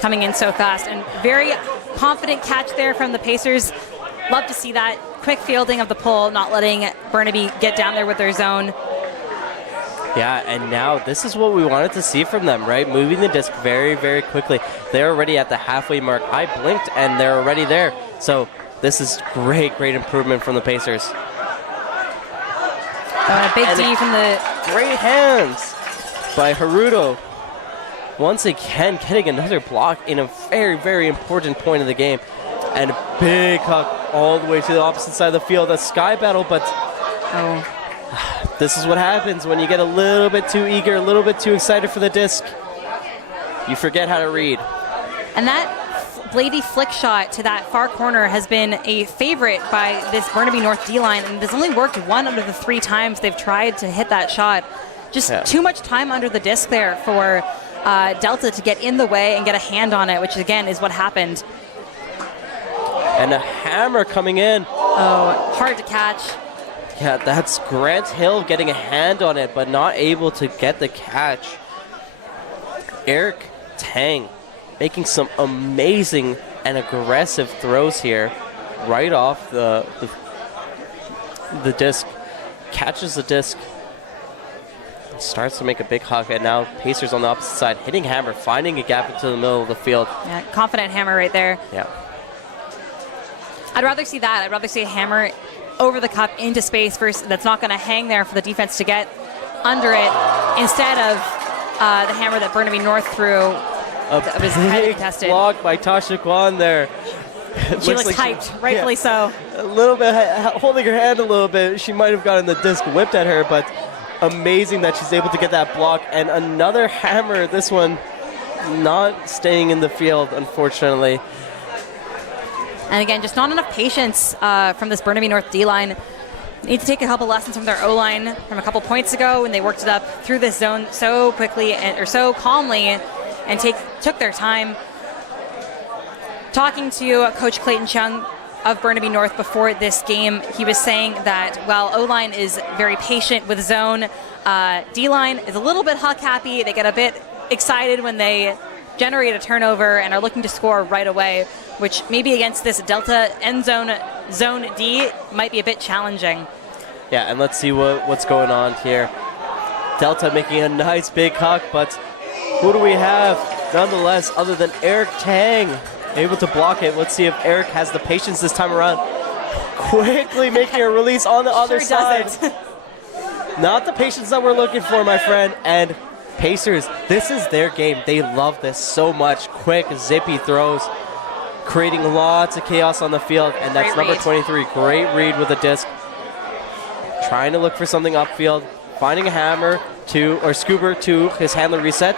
Coming in so fast, and very confident catch there from the Pacers. Love to see that. Quick fielding of the pull, not letting Burnaby get down there with their zone. Yeah, and now this is what we wanted to see from them, right? Moving the disc very, very quickly. They're already at the halfway mark. I blinked, and they're already there. So this is great improvement from the Pacers. A big And D from the... Great hands by Haruto. Once again, getting another block in a very, very important point of the game. And a big huck all the way to the opposite side of the field. A sky battle, but this is what happens when you get a little bit too eager, a little bit too excited for the disc. You forget how to read. And that Blady flick shot to that far corner has been a favorite by this Burnaby North D-line, and it's only worked 1 out of the 3 times they've tried to hit that shot. Just too much time under the disc there for Delta to get in the way and get a hand on it, which again is what happened. And a hammer coming in. Oh, hard to catch. Yeah, that's Grant Hill getting a hand on it, but not able to get the catch. Eric Tang making some amazing and aggressive throws here, right off the disc. Catches the disc. Starts to make a big hug, and now Pacers on the opposite side, hitting hammer, finding a gap into the middle of the field. Yeah, confident hammer right there. Yeah. I'd rather see that. I'd rather see a hammer over the cup into space first. That's not going to hang there for the defense to get under it, instead of the hammer that Burnaby North threw. A big block by Tasha Kwan there. She looks like hyped, rightfully so. A little bit, holding her hand a little bit. She might have gotten the disc whipped at her, but amazing that she's able to get that block. And another hammer, this one not staying in the field, unfortunately. And again, just not enough patience from this Burnaby North D-line. Need to take a couple lessons from their O-line from a couple points ago when they worked it up through this zone so quickly or so calmly and took their time. Talking to Coach Clayton Chung of Burnaby North before this game, he was saying that while O-line is very patient with zone, D-line is a little bit huck happy. They get a bit excited when they generate a turnover and are looking to score right away, which maybe against this Delta end zone D might be a bit challenging. Yeah, and let's see what's going on here. Delta making a nice big huck, but who do we have nonetheless other than Eric Tang able to block it? Let's see if Eric has the patience this time around. Quickly making a release on the other side. Not the patience that we're looking for, my friend. And Pacers, this is their game. They love this so much. Quick, zippy throws, creating lots of chaos on the field. And that's number 23. Great read with the disc. Trying to look for something upfield. Finding a hammer or Scoober to his handler reset.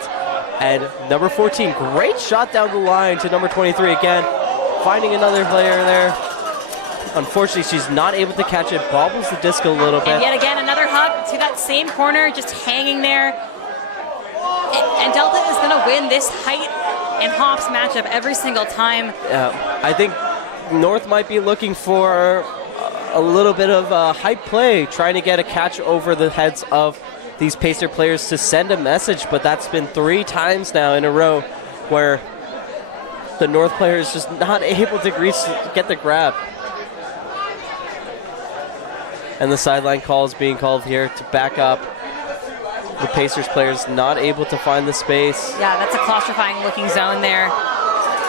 And number 14, great shot down the line to number 23 again. Finding another player there. Unfortunately, she's not able to catch it. Bobbles the disc a little bit. And yet again, another hug to that same corner, just hanging there. And Delta is going to win this height and hops matchup every single time. I think North might be looking for a little bit of a hype play, trying to get a catch over the heads of these Pacer players to send a message, but that's been 3 times now in a row where the North player is just not able to get the grab. And the sideline call is being called here to back up. The Pacers players not able to find the space. Yeah, that's a claustrophizing looking zone there.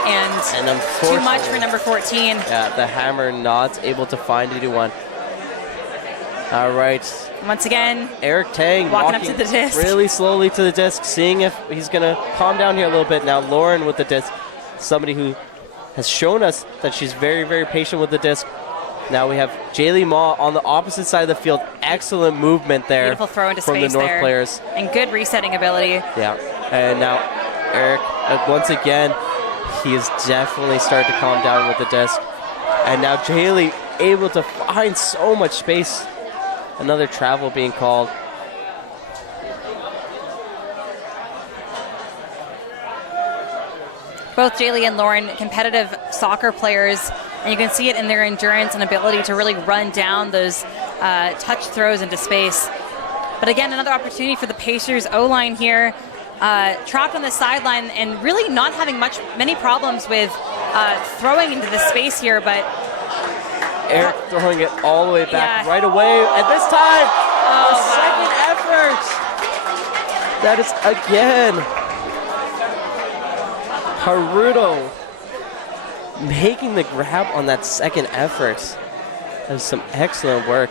And too much for number 14. Yeah, the hammer not able to find anyone. All right. Once again, Eric Tang walking up to the disc. Really slowly to the disc, seeing if he's going to calm down here a little bit. Now Lauren with the disc, somebody who has shown us that she's very, very patient with the disc. Now we have Jaylee Ma on the opposite side of the field. Excellent movement there. Beautiful throw into from space the North there. players. And good resetting ability. Yeah. And now Eric, once again, he is definitely starting to calm down with the disc. And now Jaylee able to find so much space. Another travel being called. Both Jaylee and Lauren, competitive soccer players, and you can see it in their endurance and ability to really run down those touch throws into space. But again, another opportunity for the Pacers O-line here, trapped on the sideline and really not having many problems with throwing into the space here, but Eric throwing it all the way back right away. And this time, second effort. That is again Haruto making the grab on that second effort. That was some excellent work.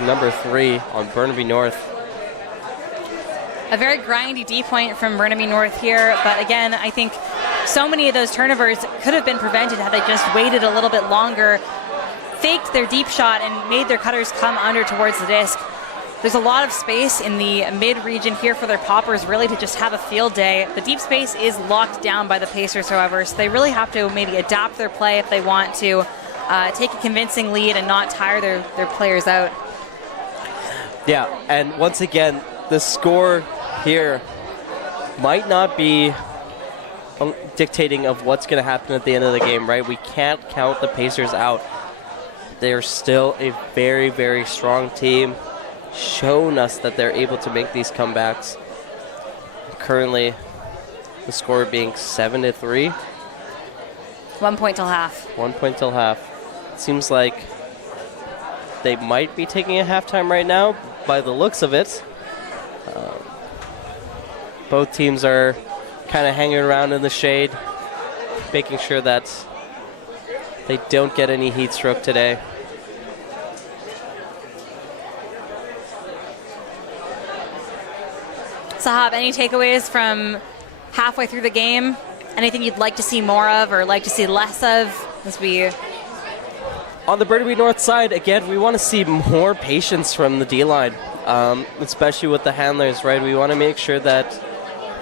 Number 3 on Burnaby North. A very grindy D point from Burnaby North here, but again, I think so many of those turnovers could have been prevented had they just waited a little bit longer, faked their deep shot, and made their cutters come under towards the disc. There's a lot of space in the mid-region here for their poppers really to just have a field day. The deep space is locked down by the Pacers, however, so they really have to maybe adapt their play if they want to take a convincing lead and not tire their players out. Yeah, and once again, the score here might not be dictating of what's going to happen at the end of the game, right? We can't count the Pacers out. They're still a very, very strong team, shown us that they're able to make these comebacks. Currently, the score being 7-3. 1 point till half. 1 point till half. Seems like they might be taking a halftime right now by the looks of it. Both teams are kind of hanging around in the shade, making sure that they don't get any heat stroke today. Sahab, any takeaways from halfway through the game? Anything you'd like to see more of or like to see less of as we... On the Burnaby North side, again, we want to see more patience from the D-line, especially with the handlers, right? We want to make sure that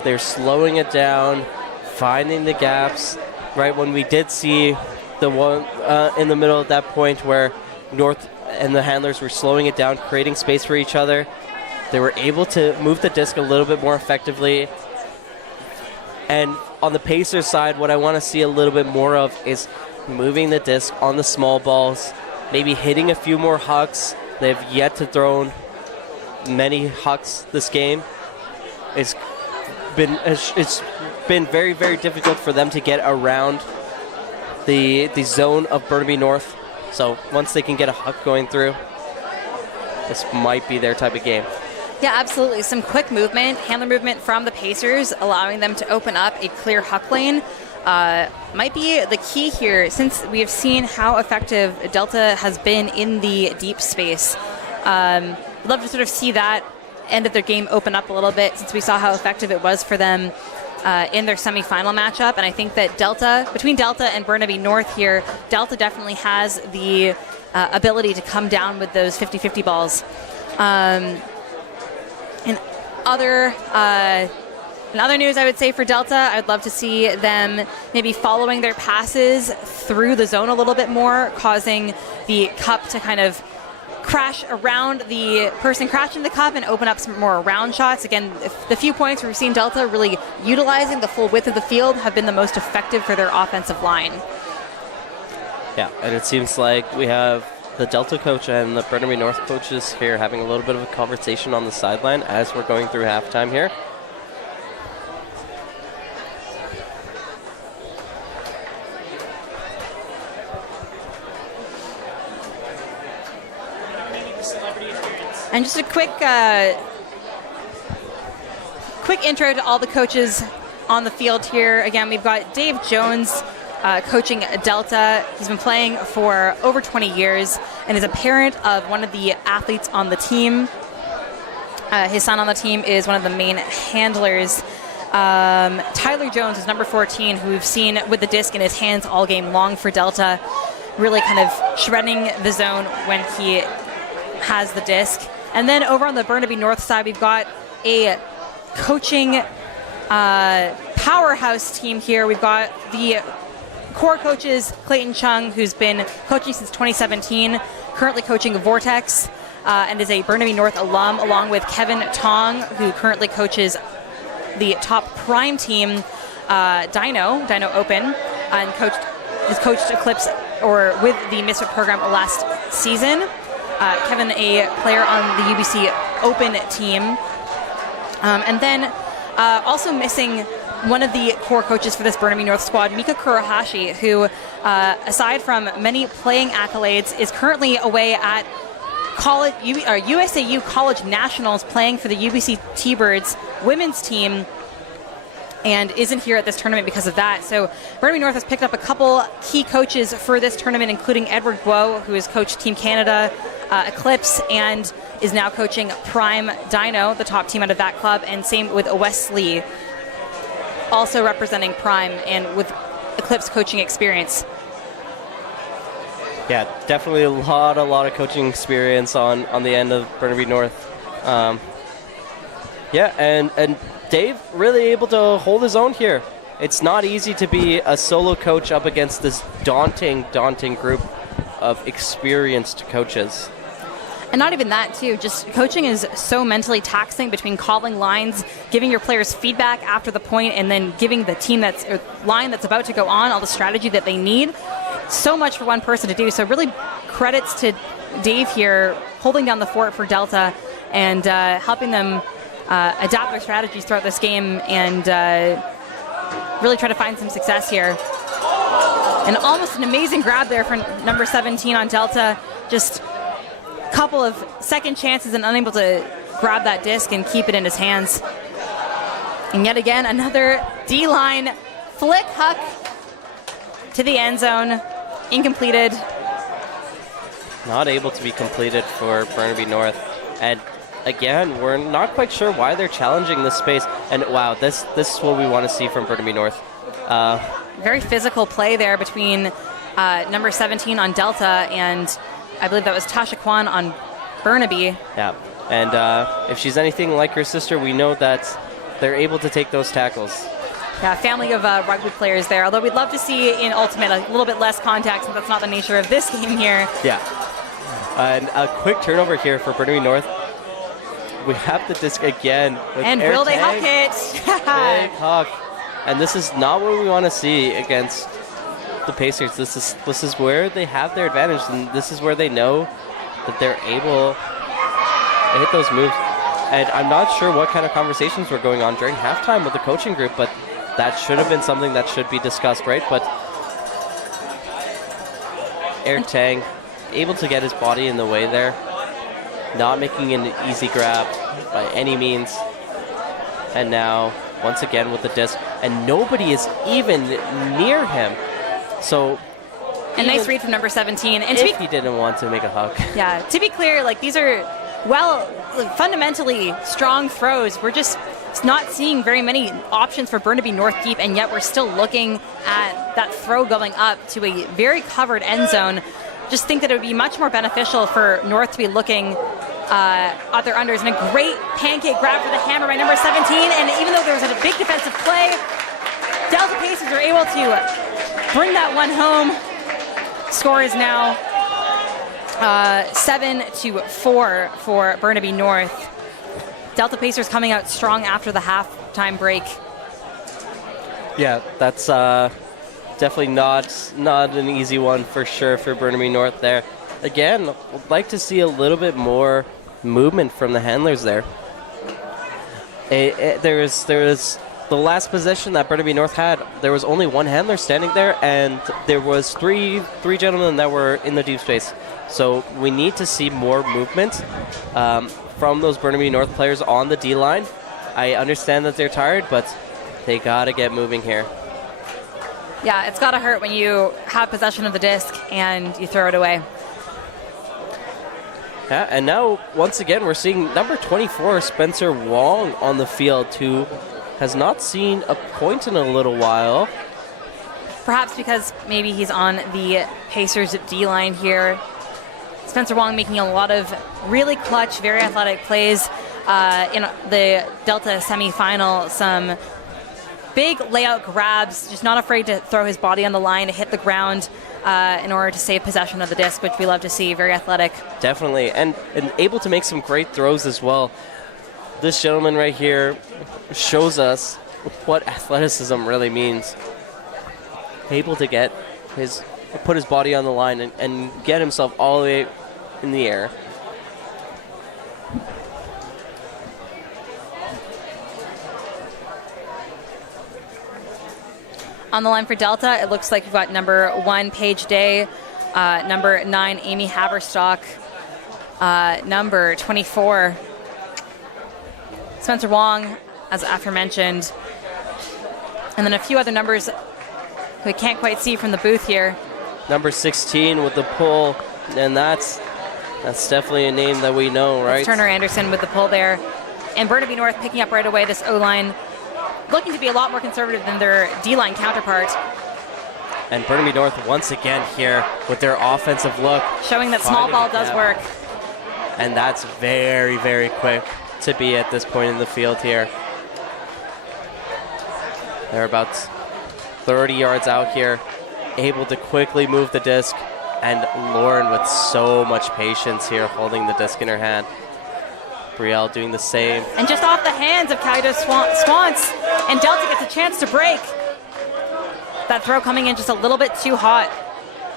they're slowing it down, finding the gaps, right? When we did see the one in the middle at that point where North and the handlers were slowing it down, creating space for each other, they were able to move the disc a little bit more effectively. And on the Pacers side, what I want to see a little bit more of is moving the disc on the small balls, maybe hitting a few more hucks. They've yet to throw many hucks this game. It's been very, very difficult for them to get around the zone of Burnaby North. So once they can get a huck going through, this might be their type of game. Yeah, absolutely. Some quick movement, handler movement from the Pacers, allowing them to open up a clear huck lane. Might be the key here, since we have seen how effective Delta has been in the deep space. I'd love to sort of see that end of their game open up a little bit, since we saw how effective it was for them in their semifinal matchup. And I think that between Delta and Burnaby North here, Delta definitely has the ability to come down with those 50-50 balls. In other news, I would say for Delta, I'd love to see them maybe following their passes through the zone a little bit more, causing the cup to kind of crash around the person crashing the cup and open up some more round shots. Again, the few points where we've seen Delta really utilizing the full width of the field have been the most effective for their offensive line. Yeah, and it seems like we have the Delta coach and the Burnaby North coaches here having a little bit of a conversation on the sideline as we're going through halftime here. And just a quick intro to all the coaches on the field here. Again, we've got Dave Jones coaching Delta. He's been playing for over 20 years and is a parent of one of the athletes on the team. His son on the team is one of the main handlers. Tyler Jones is number 14, who we've seen with the disc in his hands all game long for Delta. really kind of shredding the zone when he has the disc. And then over on the Burnaby North side, we've got a coaching powerhouse team here. We've got the core coaches, Clayton Chung, who's been coaching since 2017, currently coaching Vortex, and is a Burnaby North alum, along with Kevin Tong, who currently coaches the top prime team, Dino Open, and has coached Eclipse with the Misfit program last season. Kevin, a player on the UBC Open team. And then also missing one of the core coaches for this Burnaby North squad, Mika Kurohashi, who, aside from many playing accolades, is currently away at USAU College Nationals playing for the UBC T-Birds women's team, and isn't here at this tournament because of that. So Burnaby North has picked up a couple key coaches for this tournament, including Edward Guo, who has coached Team Canada, Eclipse, and is now coaching Prime Dino, the top team out of that club, and same with Wesley, also representing Prime and with Eclipse coaching experience. Yeah, definitely a lot of coaching experience on the end of Burnaby North. Yeah, and Dave really able to hold his own here. It's not easy to be a solo coach up against this daunting group of experienced coaches. And not even that, too. Just coaching is so mentally taxing between calling lines, giving your players feedback after the point, and then giving the team line that's about to go on all the strategy that they need. So much for one person to do. So really credits to Dave here, holding down the fort for Delta and helping them adapt their strategies throughout this game and really try to find some success here. And almost an amazing grab there for number 17 on Delta. Just couple of second chances and unable to grab that disc and keep it in his hands. And yet again, another D-line flick huck to the end zone, incompleted. Not able to be completed for Burnaby North. And again, we're not quite sure why they're challenging this space. And wow, this is what we want to see from Burnaby North. Very physical play there between number 17 on Delta and I believe that was Tasha Kwan on Burnaby. Yeah, and if she's anything like her sister, we know that they're able to take those tackles. Yeah, family of rugby players there, although we'd love to see in Ultimate a little bit less contact, since that's not the nature of this game here. Yeah, and a quick turnover here for Burnaby North. We have the disc again. And will they huck it? Big huck. And this is not what we want to see against the Pacers. This is where they have their advantage, and this is where they know that they're able to hit those moves. And I'm not sure what kind of conversations were going on during halftime with the coaching group, but that should have been something that should be discussed, right? But Eric Tang able to get his body in the way there, not making an easy grab by any means. And now once again with the disc, and nobody is even near him. So a nice read from number 17. And if he didn't want to make a huck. Yeah, to be clear, like, these are fundamentally strong throws. We're just not seeing very many options for Burnaby North deep, and yet we're still looking at that throw going up to a very covered end zone. Just think that it would be much more beneficial for North to be looking at their unders. And a great pancake grab for the hammer by number 17. And even though there was a big defensive play, Delta Pacers are able to bring that one home. Score is now 7-4 for Burnaby North. Delta Pacers coming out strong after the halftime break. Yeah, that's definitely not an easy one for sure for Burnaby North there. Again, would like to see a little bit more movement from the handlers there. There is the last possession that Burnaby North had, there was only one handler standing there, and there was three gentlemen that were in the deep space. So we need to see more movement from those Burnaby North players on the D-line. I understand that they're tired, but they got to get moving here. Yeah, it's got to hurt when you have possession of the disc and you throw it away. Yeah, and now, once again, we're seeing number 24, Spencer Wong, on the field, who has not seen a point in a little while. perhaps because maybe he's on the Pacers D-line here. Spencer Wong making a lot of really clutch, very athletic plays in the Delta semifinal. Some big layout grabs, just not afraid to throw his body on the line to hit the ground in order to save possession of the disc, which we love to see. Very athletic. Definitely, and able to make some great throws as well. This gentleman right here shows us what athleticism really means. Able to put his body on the line and get himself all the way in the air. On the line for Delta, it looks like we've got number 1, Paige Day, number 9, Amy Haverstock, number 24, Spencer Wong, as aforementioned, and then a few other numbers we can't quite see from the booth here. Number 16 with the pull, and that's definitely a name that we know, right? That's Turner Anderson with the pull there. And Burnaby North picking up right away this O-line, looking to be a lot more conservative than their D-line counterpart. And Burnaby North once again here with their offensive look. Showing that small ball does work. And that's very, very quick to be at this point in the field here. They're about 30 yards out here, able to quickly move the disc, and Lauren with so much patience here holding the disc in her hand. Brielle doing the same. And just off the hands of Kaito Swans, and Delta gets a chance to break. That throw coming in just a little bit too hot.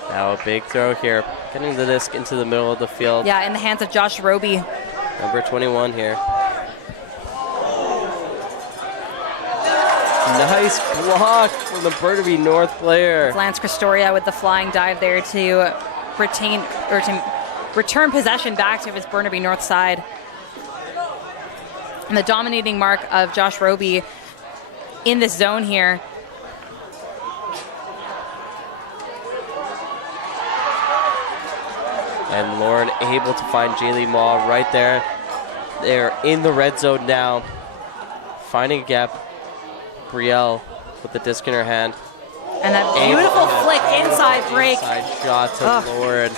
Now a big throw here, getting the disc into the middle of the field. Yeah, in the hands of Josh Roby. Number 21 here. Nice block from the Burnaby North player. Lance Cristoria with the flying dive there to return possession back to his Burnaby North side. And the dominating mark of Josh Roby in this zone here. And Lauren able to find Jaylee Maw right there. They're in the red zone now. Finding a gap. Brielle with the disc in her hand. And that beautiful flick inside break. Inside shot to Lauren.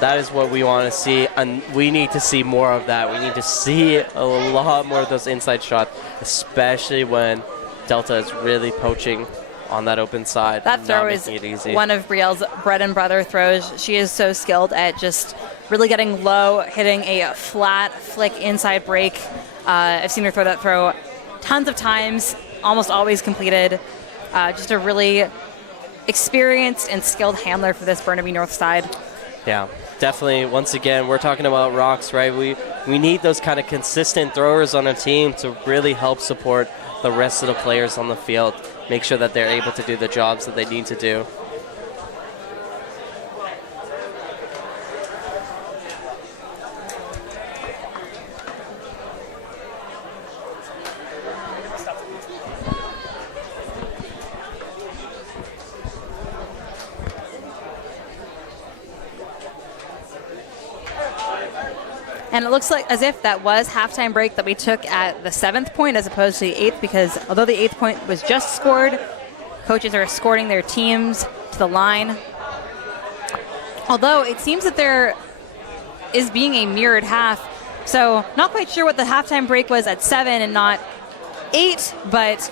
That is what we want to see, and we need to see more of that. We need to see a lot more of those inside shots, especially when Delta is really poaching on that open side. That throw is one of Brielle's bread and butter throws. She is so skilled at just really getting low, hitting a flat flick inside break. I've seen her throw that throw tons of times, almost always completed. Just a really experienced and skilled handler for this Burnaby North side. Yeah, definitely. Once again, we're talking about rocks, right? We need those kind of consistent throwers on a team to really help support the rest of the players on the field. Make sure that they're able to do the jobs that they need to do. And it looks like as if that was halftime break that we took at the 7th point as opposed to the 8th, because although the 8th point was just scored, coaches are escorting their teams to the line. Although it seems that there is being a mirrored half, so not quite sure what the halftime break was at 7 and not 8, but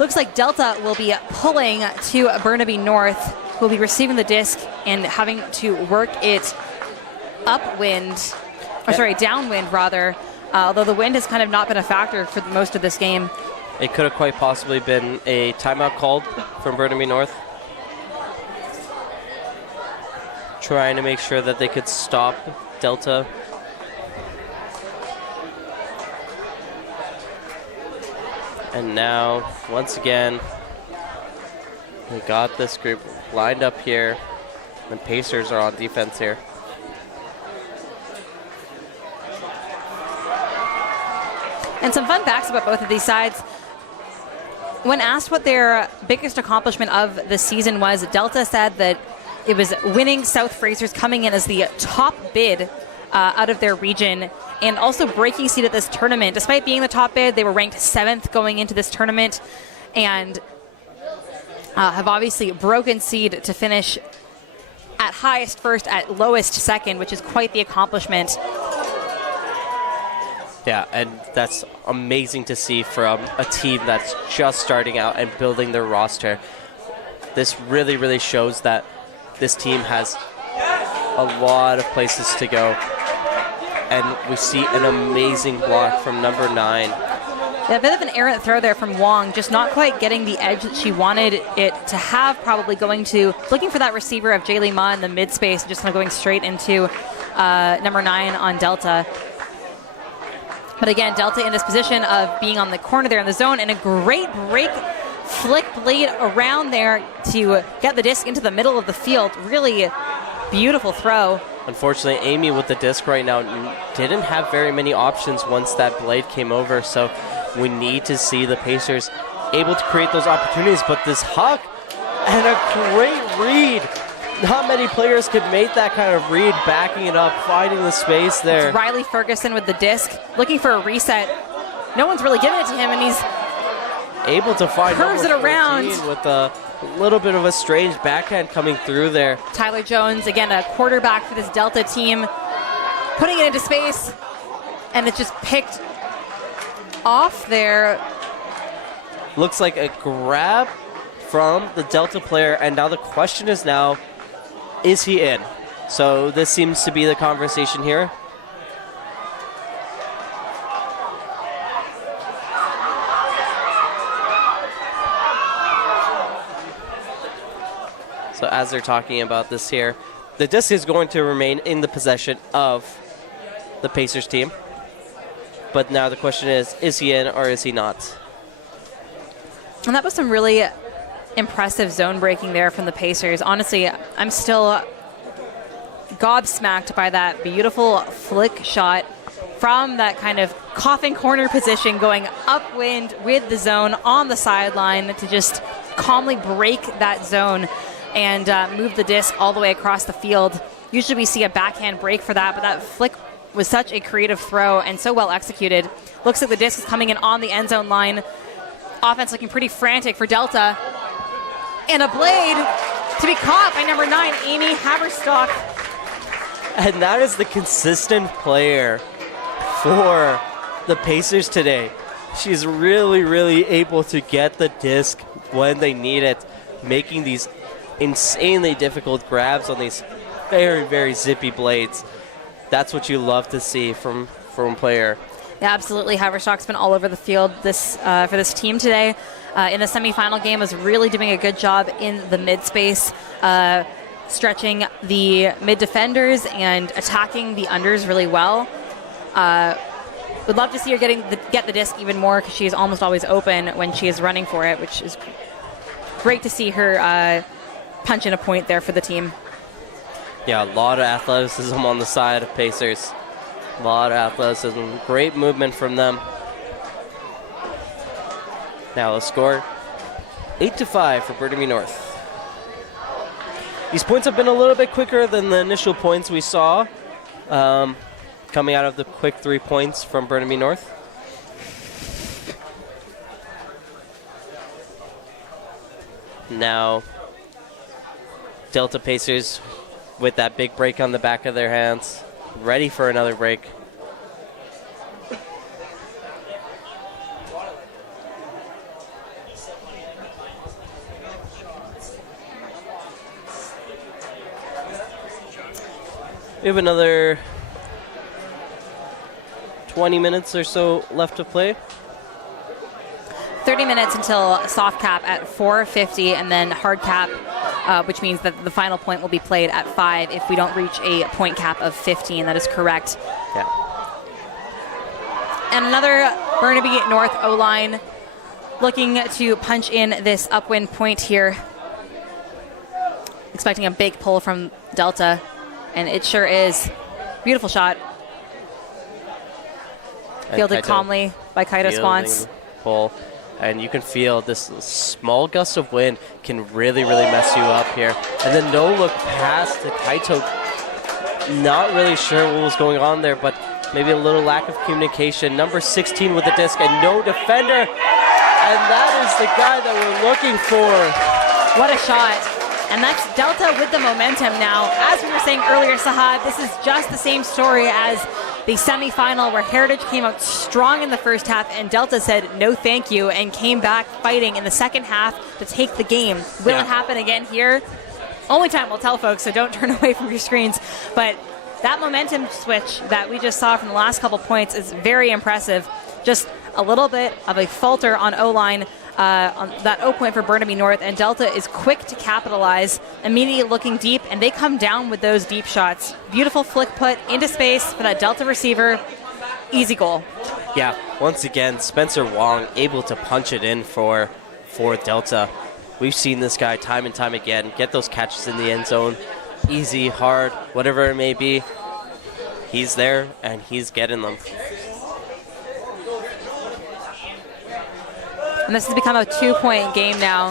looks like Delta will be pulling to Burnaby North, who will be receiving the disc and having to work it upwind. Or sorry, downwind rather, although the wind has kind of not been a factor for most of this game. It could have quite possibly been a timeout called from Burnaby North. Trying to make sure that they could stop Delta. And now, once again, we got this group lined up here. The Pacers are on defense here. And some fun facts about both of these sides. When asked what their biggest accomplishment of the season was, Delta said that it was winning South Fraser's, coming in as the top bid out of their region, and also breaking seed at this tournament. Despite being the top bid, they were ranked 7th going into this tournament. And have obviously broken seed to finish at highest first, at lowest second, which is quite the accomplishment. Yeah, and that's amazing to see from a team that's just starting out and building their roster. This really, really shows that this team has a lot of places to go. And we see an amazing block from number 9. Yeah, a bit of an errant throw there from Wong, just not quite getting the edge that she wanted it to have, probably looking for that receiver of Jaylee Ma in the mid-space, just kind of going straight into number 9 on Delta. But again, Delta in this position of being on the corner there in the zone, and a great break flick blade around there to get the disc into the middle of the field. Really beautiful throw. Unfortunately, Amy with the disc right now didn't have very many options once that blade came over, so we need to see the Pacers able to create those opportunities. But this huck and a great read. Not many players could make that kind of read, backing it up, finding the space there. It's Riley Ferguson with the disc, looking for a reset. No one's really giving it to him, and he's able to find curves it around with a little bit of a strange backhand coming through there. Tyler Jones, again, a quarterback for this Delta team, putting it into space, and it's just picked off there. Looks like a grab from the Delta player, and now the question is is he in? So this seems to be the conversation here. So as they're talking about this here, the disc is going to remain in the possession of the Pacers team. But now the question is he in or is he not? And that was some really impressive zone breaking there from the Pacers. Honestly, I'm still gobsmacked by that beautiful flick shot from that kind of coffin corner position, going upwind with the zone on the sideline to just calmly break that zone and move the disc all the way across the field. Usually we see a backhand break for that, but that flick was such a creative throw and so well executed. Looks like the disc is coming in on the end zone line. Offense looking pretty frantic for Delta. And a blade to be caught by number 9, Amy Haberstock. And that is the consistent player for the Pacers today. She's really, really able to get the disc when they need it, making these insanely difficult grabs on these very, very zippy blades. That's what you love to see from a player. Yeah, absolutely. Haberstock's been all over the field for this team today. In the semifinal game, was really doing a good job in the mid-space, stretching the mid-defenders and attacking the unders really well. Would love to see her get the disc even more, because she is almost always open when she is running for it, which is great to see her punch in a point there for the team. Yeah, a lot of athleticism on the side of Pacers. A lot of athleticism. Great movement from them. Now the score, 8-5 for Burnaby North. These points have been a little bit quicker than the initial points we saw coming out of the quick 3 points from Burnaby North. Now, Delta Pacers with that big break on the back of their hands, ready for another break. We have another 20 minutes or so left to play. 30 minutes until soft cap at 4:50, and then hard cap, which means that the final point will be played at 5 if we don't reach a point cap of 15. That is correct. Yeah. And another Burnaby North O-line looking to punch in this upwind point here. Expecting a big pull from Delta, and it sure is. Beautiful shot. Fielded calmly by Kaito Spons. Pull. And you can feel this small gust of wind can really, really mess you up here. And then no look pass to Kaito. Not really sure what was going on there, but maybe a little lack of communication. Number 16 with the disc and no defender. And that is the guy that we're looking for. What a shot. And that's Delta with the momentum now. As we were saying earlier, Sahad, this is just the same story as the semifinal where Heritage came out strong in the first half and Delta said no thank you and came back fighting in the second half to take the game. Will it happen again here? Only time will tell, folks, so don't turn away from your screens. But that momentum switch that we just saw from the last couple points is very impressive. Just a little bit of a falter on O-line on that O point for Burnaby North, and Delta is quick to capitalize, immediately looking deep, and they come down with those deep shots. Beautiful flick put into space for that Delta receiver. Easy goal. Yeah, once again, Spencer Wong able to punch it in for Delta. We've seen this guy time and time again get those catches in the end zone. Easy, hard, whatever it may be. He's there, and he's getting them. And this has become a 2-point game now.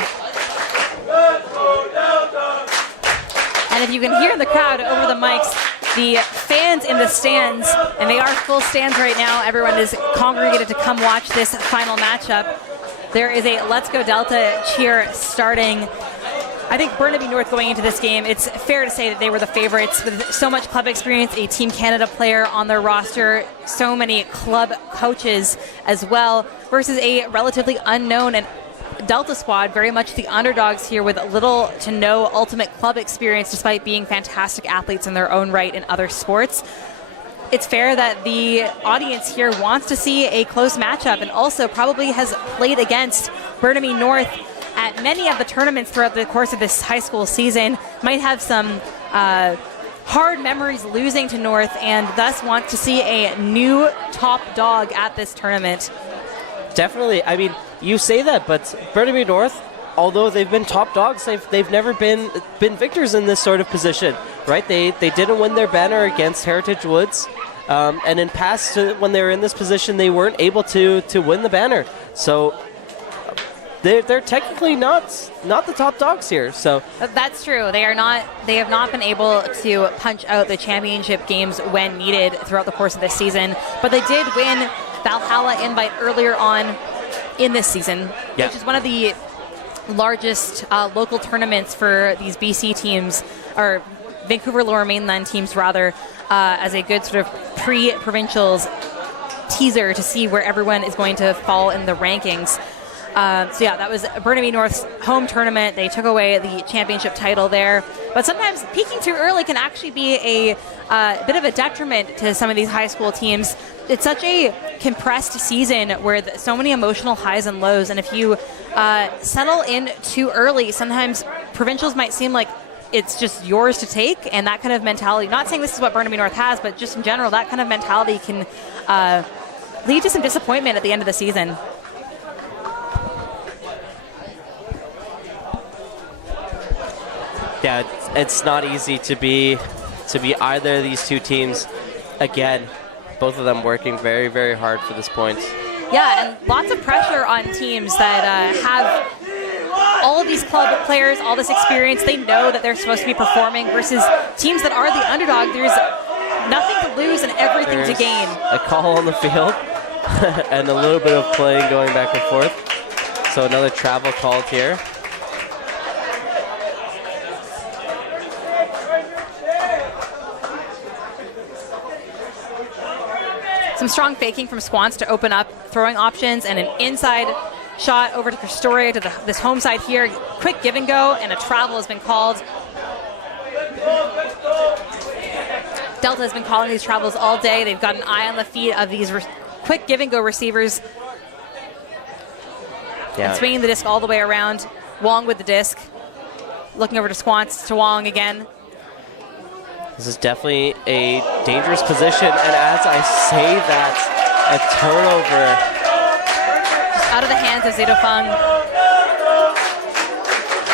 And if you can hear the crowd over the mics, the fans in the stands, and they are full stands right now, everyone is congregated to come watch this final matchup. There is a Let's Go Delta cheer starting. I think Burnaby North going into this game, it's fair to say that they were the favorites with so much club experience, a Team Canada player on their roster, so many club coaches as well, versus a relatively unknown and Delta squad, very much the underdogs here with little to no ultimate club experience despite being fantastic athletes in their own right in other sports. It's fair that the audience here wants to see a close matchup and also probably has played against Burnaby North at many of the tournaments throughout the course of this high school season, might have some hard memories losing to North and thus want to see a new top dog at this tournament. Definitely. I mean, you say that, but Burnaby North, although they've been top dogs, they've never been victors in this sort of position, right? They didn't win their banner against Heritage Woods, and in past, when they were in this position, they weren't able to win the banner. So they're technically not the top dogs here. So that's true. They are not. They have not been able to punch out the championship games when needed throughout the course of this season. But they did win Valhalla Invite earlier on in this season, which is one of the largest local tournaments for these BC teams, or Vancouver Lower Mainland teams rather, as a good sort of pre-provincials teaser to see where everyone is going to fall in the rankings. So yeah, that was Burnaby North's home tournament. They took away the championship title there. But sometimes peaking too early can actually be a bit of a detriment to some of these high school teams. It's such a compressed season where so many emotional highs and lows. And if you settle in too early, sometimes provincials might seem like it's just yours to take. And that kind of mentality, not saying this is what Burnaby North has, but just in general, that kind of mentality can lead to some disappointment at the end of the season. yeah, it's not easy to be either of these two teams. Again, both of them working very, very hard for this point. Yeah, and lots of pressure on teams that have all of these club players, all this experience. They know that they're supposed to be performing versus teams that are the underdog. There's nothing to lose and everything to gain. A call on the field and a little bit of playing going back and forth. So another travel called here. Some strong faking from Squants to open up throwing options and an inside shot over to Castoria to this home side here. Quick give and go, and a travel has been called. Delta has been calling these travels all day. They've got an eye on the feet of these quick give and go receivers. Yeah. And swinging the disc all the way around. Wong with the disc. Looking over to Squants, to Wong again. This is definitely a dangerous position, and as I say that, a turnover. Just out of the hands of Zito Fung.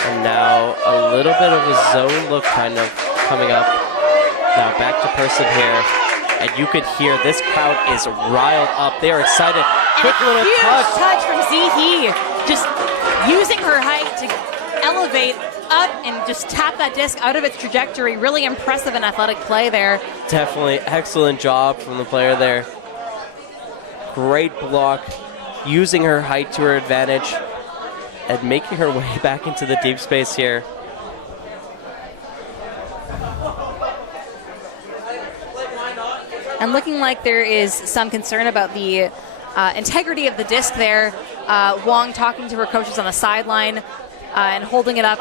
And now a little bit of a zone look kind of coming up. Now back to person here, and you could hear this crowd is riled up. They are excited. Quick little touch from Zihi, just using her height to elevate up and just tap that disc out of its trajectory. Really impressive and athletic play there. Definitely excellent job from the player there. Great block, using her height to her advantage. and making her way back into the deep space here. And looking like there is some concern about the integrity of the disc there. Wong talking to her coaches on the sideline and holding it up,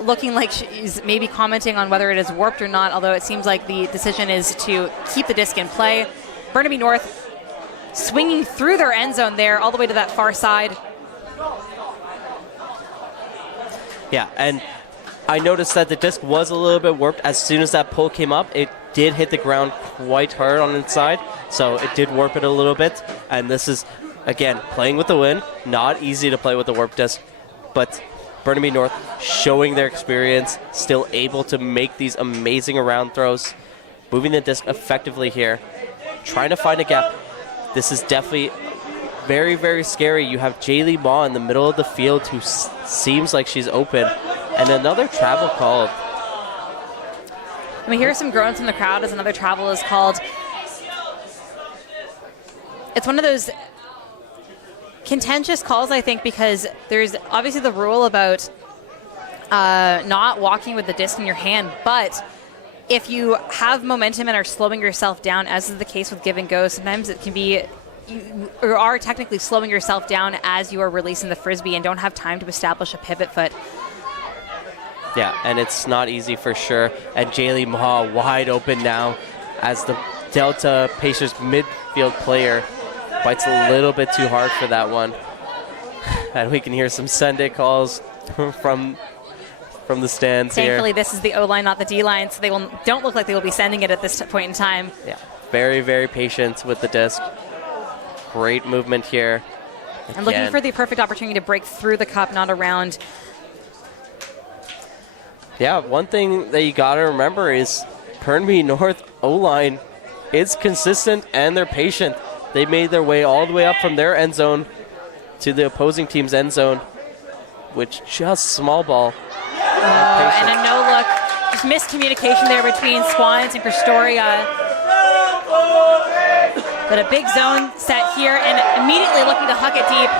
looking like she's maybe commenting on whether it is warped or not, although it seems like the decision is to keep the disc in play. Burnaby North swinging through their end zone there all the way to that far side. Yeah, and I noticed that the disc was a little bit warped. As soon as that pull came up, it did hit the ground quite hard on its side, so it did warp it a little bit. And this is, again, playing with the wind. Not easy to play with the warp disc, but Burnaby North showing their experience, still able to make these amazing around throws, moving the disc effectively here, trying to find a gap. This is definitely very, very scary. You have Jaylee Ma in the middle of the field who seems like she's open, and another travel called. I mean, here's some groans from the crowd as another travel is called. It's one of those contentious calls, I think, because there's obviously the rule about not walking with the disc in your hand, but if you have momentum and are slowing yourself down, as is the case with give and go, sometimes it can be you are technically slowing yourself down as you are releasing the frisbee and don't have time to establish a pivot foot. Yeah, and it's not easy for sure. And Jaylee Ma wide open now as the Delta Pacers midfield player bites a little bit too hard for that one. And we can hear some send it calls from the stands here. Thankfully, this is the O-line, not the D-line, so they don't look like they will be sending it at this point in time. Yeah, very, very patient with the disc. Great movement here. Again. And looking for the perfect opportunity to break through the cup, not around. Yeah, one thing that you got to remember is Burnaby North O-line is consistent and they're patient. They made their way all the way up from their end zone to the opposing team's end zone, which just small ball. And a no look. Just miscommunication there between Swans and Christoria. But a big zone set here and immediately looking to huck it deep.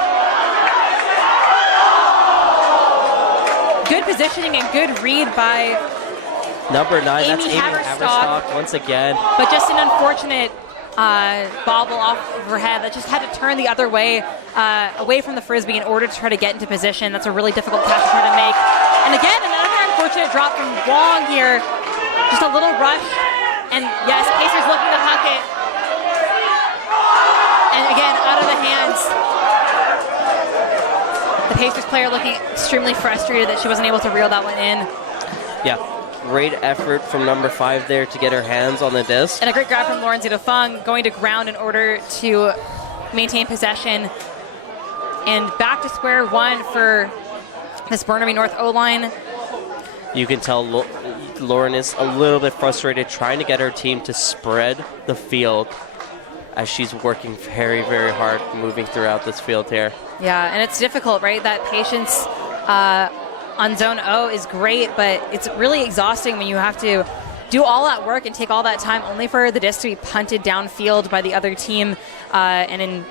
Good positioning and good read by number 9. That's Amy Amy Haverstock. Haverstock once again. But just an unfortunate bobble off of her head that just had to turn the other way, away from the frisbee in order to try to get into position. That's a really difficult catch to try to make. And again, another unfortunate drop from Wong here. Just a little rush. And yes, Pacers looking to huck it. And again, out of the hands. The Pacers player looking extremely frustrated that she wasn't able to reel that one in. Yeah, great effort from number 5 there to get her hands on the disc. And a great grab from Lauren Zitofung going to ground in order to maintain possession. And back to square one for this Burnaby North O-line. You can tell Lauren is a little bit frustrated trying to get her team to spread the field as she's working very, very hard moving throughout this field here. Yeah, and it's difficult, right? That patience on zone O is great, but it's really exhausting when you have to do all that work and take all that time only for the disc to be punted downfield by the other team. And in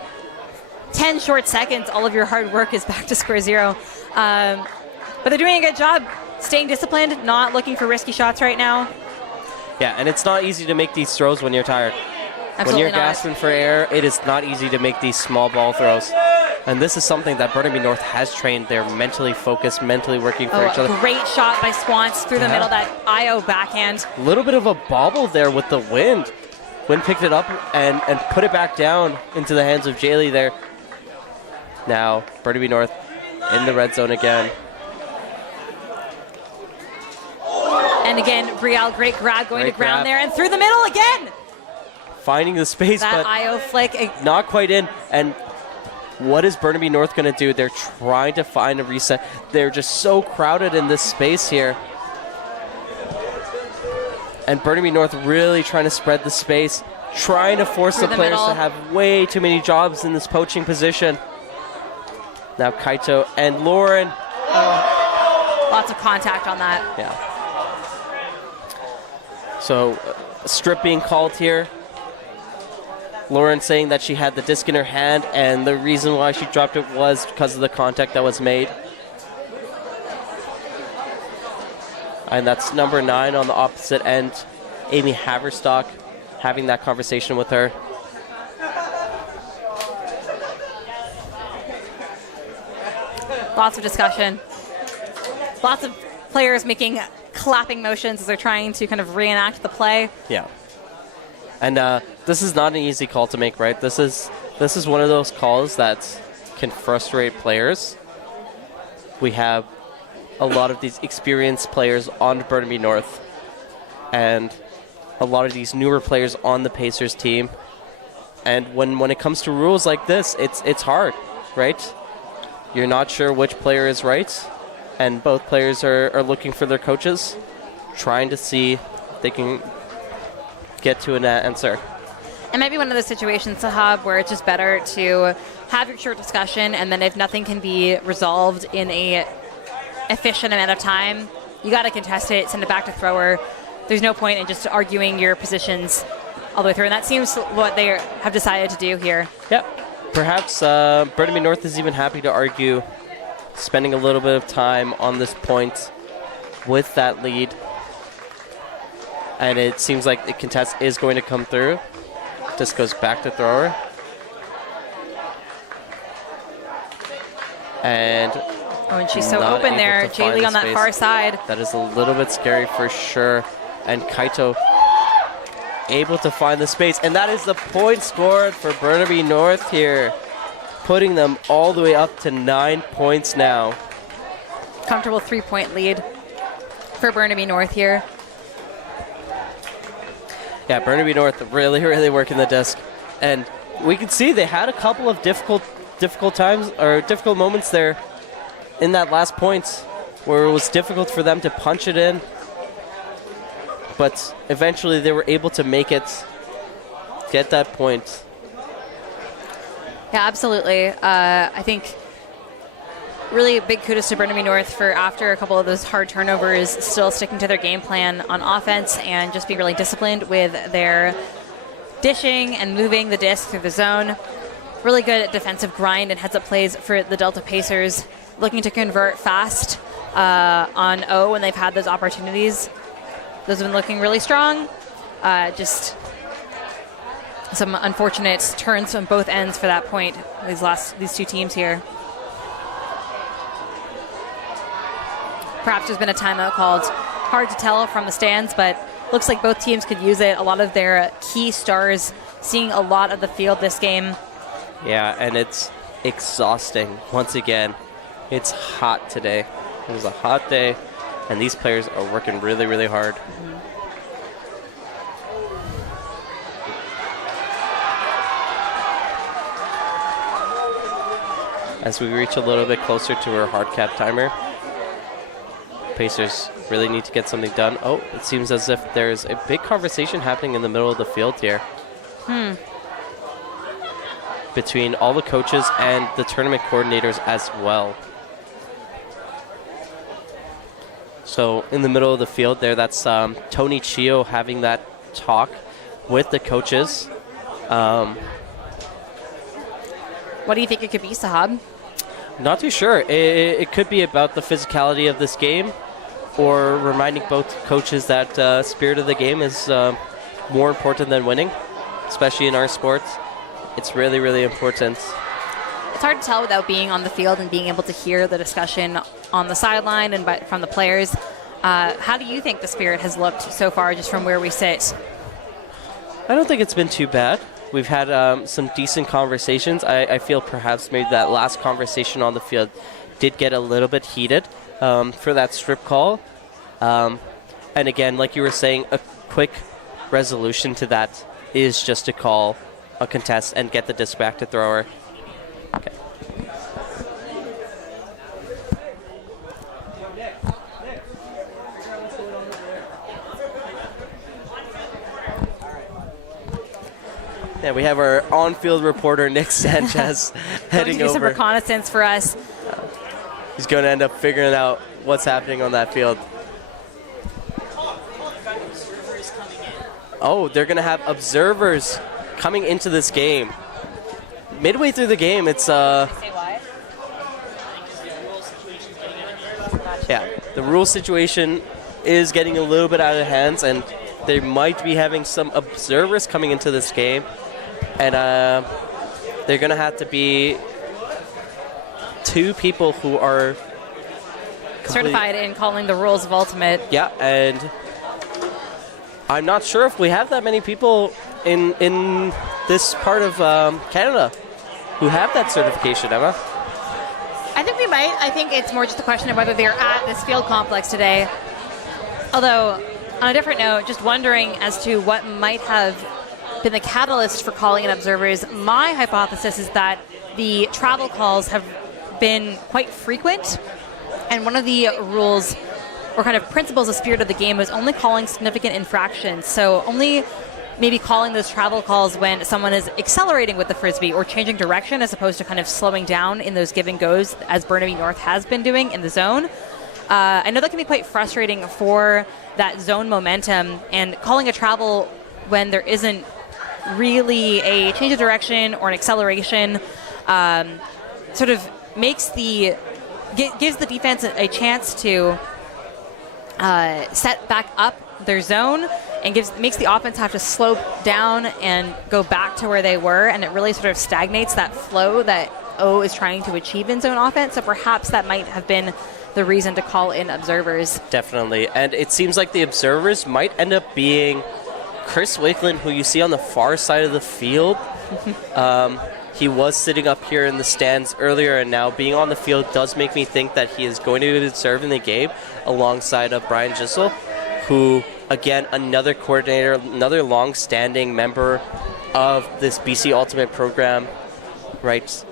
10 short seconds, all of your hard work is back to square zero. But they're doing a good job staying disciplined, not looking for risky shots right now. Yeah, and it's not easy to make these throws when you're tired. Absolutely when you're not. gasping for air, it is not easy to make these small ball throws. And this is something that Burnaby North has trained. They're mentally focused, mentally working for each other. Great shot by Swans through the middle, that IO backhand. A little bit of a bobble there with the wind. Wind picked it up and put it back down into the hands of Jaylee there. Now, Burnaby North in the red zone again. And again, Brielle, great grab going Great to ground grab. there and through the middle again. Finding the space, That but IO flick. not quite in. And what is Burnaby North going to do? They're trying to find a reset. They're just so crowded in this space here. And Burnaby North really trying to spread the space, trying to force the players to have way too many jobs in this poaching position. Now Kaito and Lauren. Lots of contact on that. Yeah. So, strip being called here. Lauren saying that she had the disc in her hand, and the reason why she dropped it was because of the contact that was made. And that's number 9 on the opposite end, Amy Haverstock, having that conversation with her. Lots of discussion. Lots of players making clapping motions as they're trying to kind of reenact the play. Yeah. And this is not an easy call to make, right? This is one of those calls that can frustrate players. We have a lot of these experienced players on Burnaby North and a lot of these newer players on the Pacers team. And when it comes to rules like this, it's hard, right? You're not sure which player is right, and both players are looking for their coaches, trying to see if they can get to an answer. It might be one of those situations, Sahab, where it's just better to have your short discussion, and then if nothing can be resolved in a efficient amount of time, you got to contest it, send it back to thrower. There's no point in just arguing your positions all the way through, and that seems what they have decided to do here. Yeah. Perhaps Burnaby North is even happy to argue, spending a little bit of time on this point with that lead. And it seems like the contest is going to come through. Just goes back to thrower. And she's so open there. Jaylee on that far side. That is a little bit scary for sure. And Kaito able to find the space. And that is the point scored for Burnaby North here, putting them all the way up to 9 points now. Comfortable 3-point lead for Burnaby North here. Yeah, Burnaby North really, really working the disc. And we can see they had a couple of difficult times, or difficult moments there in that last point where it was difficult for them to punch it in. But eventually they were able to make it, get that point. Yeah, absolutely. I think really big kudos to Burnaby North for, after a couple of those hard turnovers, still sticking to their game plan on offense and just being really disciplined with their dishing and moving the disc through the zone. Really good defensive grind and heads-up plays for the Delta Pacers, looking to convert fast on O when they've had those opportunities. Those have been looking really strong. Just some unfortunate turns on both ends for that point, these two teams here. Perhaps there's been a timeout called. Hard to tell from the stands, but looks like both teams could use it. A lot of their key stars seeing a lot of the field this game. Yeah, and it's exhausting. Once again, it's hot today. It was a hot day, and these players are working really, really hard. As we reach a little bit closer to our hard cap timer, Pacers really need to get something done. Oh, it seems as if there's a big conversation happening in the middle of the field here. Between all the coaches and the tournament coordinators as well. So in the middle of the field there, that's Tony Chio having that talk with the coaches. What do you think it could be, Sahab? Not too sure. It could be about the physicality of this game, or reminding both coaches that spirit of the game is more important than winning, especially in our sports. It's really, really important. It's hard to tell without being on the field and being able to hear the discussion on the sideline and from the players. How do you think the spirit has looked so far, just from where we sit? I don't think it's been too bad. We've had some decent conversations. I feel perhaps maybe that last conversation on the field did get a little bit heated for that strip call. And again, like you were saying, a quick resolution to that is just to call a contest and get the disc back to thrower. Okay. Yeah, we have our on-field reporter, Nick Sanchez, heading do over. Some reconnaissance for us. He's going to end up figuring out what's happening on that field. Oh, they're going to have observers coming into this game. Midway through the game, it's yeah, the rule situation is getting a little bit out of hands, and they might be having some observers coming into this game. And they're going to have to be 2 people who are certified in calling the rules of Ultimate. Yeah, and I'm not sure if we have that many people in this part of Canada who have that certification, Emma. I think we might. I think it's more just a question of whether they're at this field complex today. Although, on a different note, just wondering as to what might have been the catalyst for calling in observers. My hypothesis is that the travel calls have been quite frequent, and one of the rules or kind of principles of spirit of the game was only calling significant infractions. So only maybe calling those travel calls when someone is accelerating with the Frisbee or changing direction as opposed to kind of slowing down in those give and goes as Burnaby North has been doing in the zone. I know that can be quite frustrating for that zone momentum, and calling a travel when there isn't really a change of direction or an acceleration sort of makes gives the defense a chance to set back up their zone and makes the offense have to slow down and go back to where they were, and it really sort of stagnates that flow that O is trying to achieve in zone offense. So perhaps that might have been the reason to call in observers. Definitely, and it seems like the observers might end up being Chris Wakeland, who you see on the far side of the field. He was sitting up here in the stands earlier, and now being on the field does make me think that he is going to be observing the game alongside of Brian Gissel, who, again, another coordinator, another long-standing member of this BC Ultimate program, right?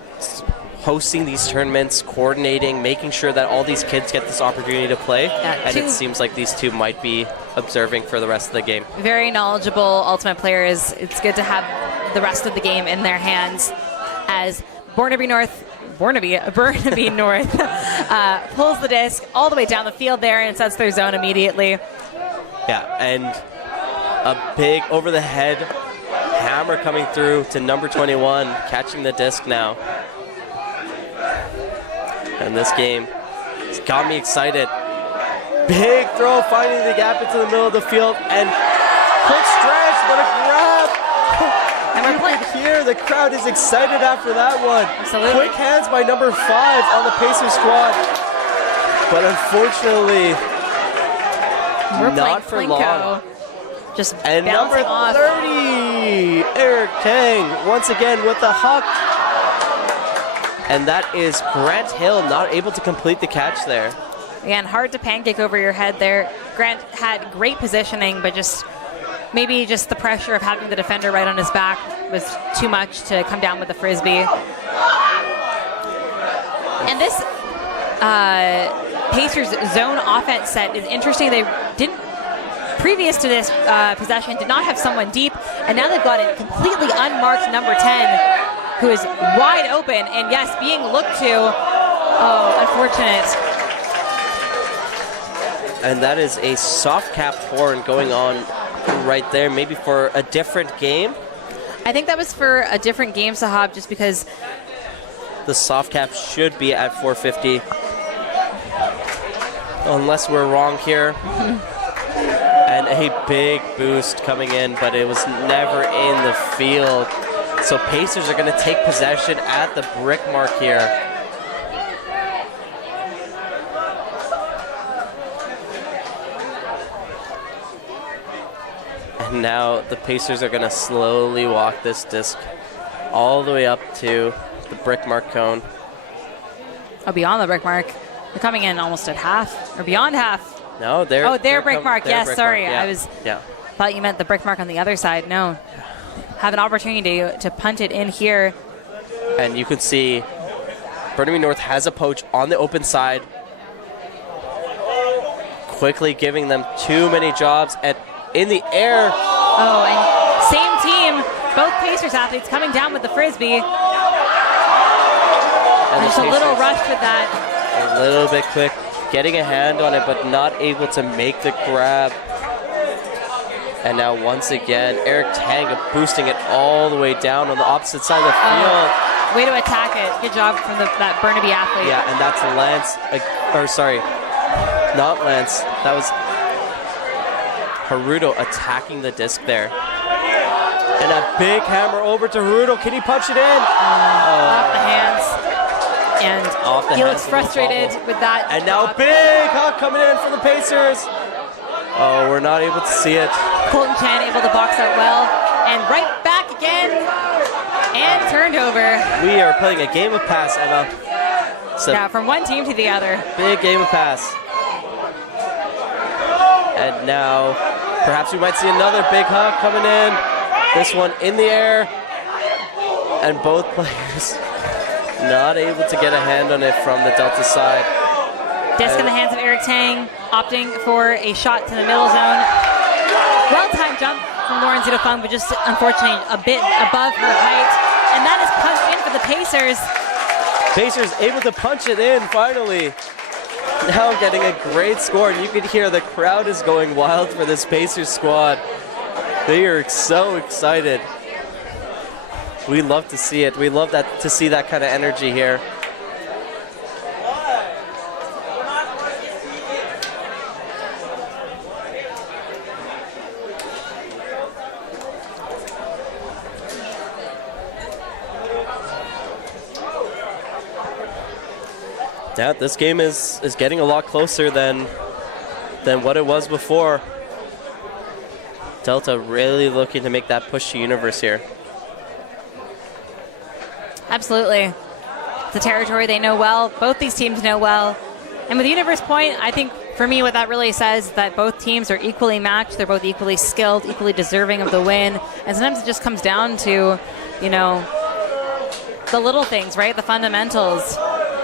Hosting these tournaments, coordinating, making sure that all these kids get this opportunity to play. And it seems like these 2 might be observing for the rest of the game. Very knowledgeable Ultimate players. It's good to have the rest of the game in their hands as Burnaby North pulls the disc all the way down the field there and sets their zone immediately. Yeah, and a big over-the-head hammer coming through to number 21, catching the disc now. And this game has got me excited. Big throw, finding the gap into the middle of the field, and quick stretch, what a grab! And we're playing here. The crowd is excited after that one. Absolutely. Quick hands by number 5 on the Pacers squad, but unfortunately, not for long. Just and number 30, Eric Tang, once again with the huck. And that is Grant Hill not able to complete the catch there. Again, hard to pancake over your head there. Grant had great positioning, but maybe just the pressure of having the defender right on his back was too much to come down with the Frisbee. And this Pacers zone offense set is interesting. They didn't, previous to this possession, did not have someone deep, and now they've got a completely unmarked number 10 who is wide open, and yes, being looked to. Oh, unfortunate. And that is a soft cap horn going on right there, maybe for a different game. I think that was for a different game, Sahab, just because the soft cap should be at 450. Unless we're wrong here. And a big boost coming in, but it was never in the field. So Pacers are going to take possession at the brick mark here. And now the Pacers are going to slowly walk this disc all the way up to the brick mark cone. Oh, beyond the brick mark. They're coming in almost at half, or beyond half. No, they're brick mark. Yes, brick sorry. Mark. Yeah. Thought you meant the brick mark on the other side. No. Have an opportunity to punt it in here. And you can see Burnaby North has a poach on the open side, quickly giving them too many jobs and in the air. Oh, and same team, both Pacers athletes coming down with the Frisbee. And just a little rushed with that. A little bit quick, getting a hand on it, but not able to make the grab. And now once again, Eric Tang boosting it all the way down on the opposite side of the field. Way to attack it. Good job from that Burnaby athlete. Yeah, and that's Lance, not Lance. That was Haruto attacking the disc there. And a big hammer over to Haruto. Can he punch it in? Off the hands. And he looks frustrated with that. And now big hook coming in for the Pacers. Oh, we're not able to see it. Colton Chan able to box out well. And right back again. And turned over. We are playing a game of pass, Emma. Yeah, from one team to the other. Big game of pass. And now, perhaps we might see another big hook coming in. This one in the air. And both players not able to get a hand on it from the Delta side. Disc in the hands of Eric Tang, opting for a shot to the middle zone. Well-timed jump from Lauren Zitofung, but just unfortunately a bit above her height. And that is punched in for the Pacers. Pacers able to punch it in finally. Now getting a great score, and you can hear the crowd is going wild for this Pacers squad. They are so excited. We love to see it. We love to see that kind of energy here. Yeah, this game is getting a lot closer than what it was before. Delta really looking to make that push to Universe here. Absolutely. It's a territory they know well. Both these teams know well. And with Universe Point, I think for me what that really says is that both teams are equally matched. They're both equally skilled, equally deserving of the win. And sometimes it just comes down to, you know, the little things, right? The fundamentals.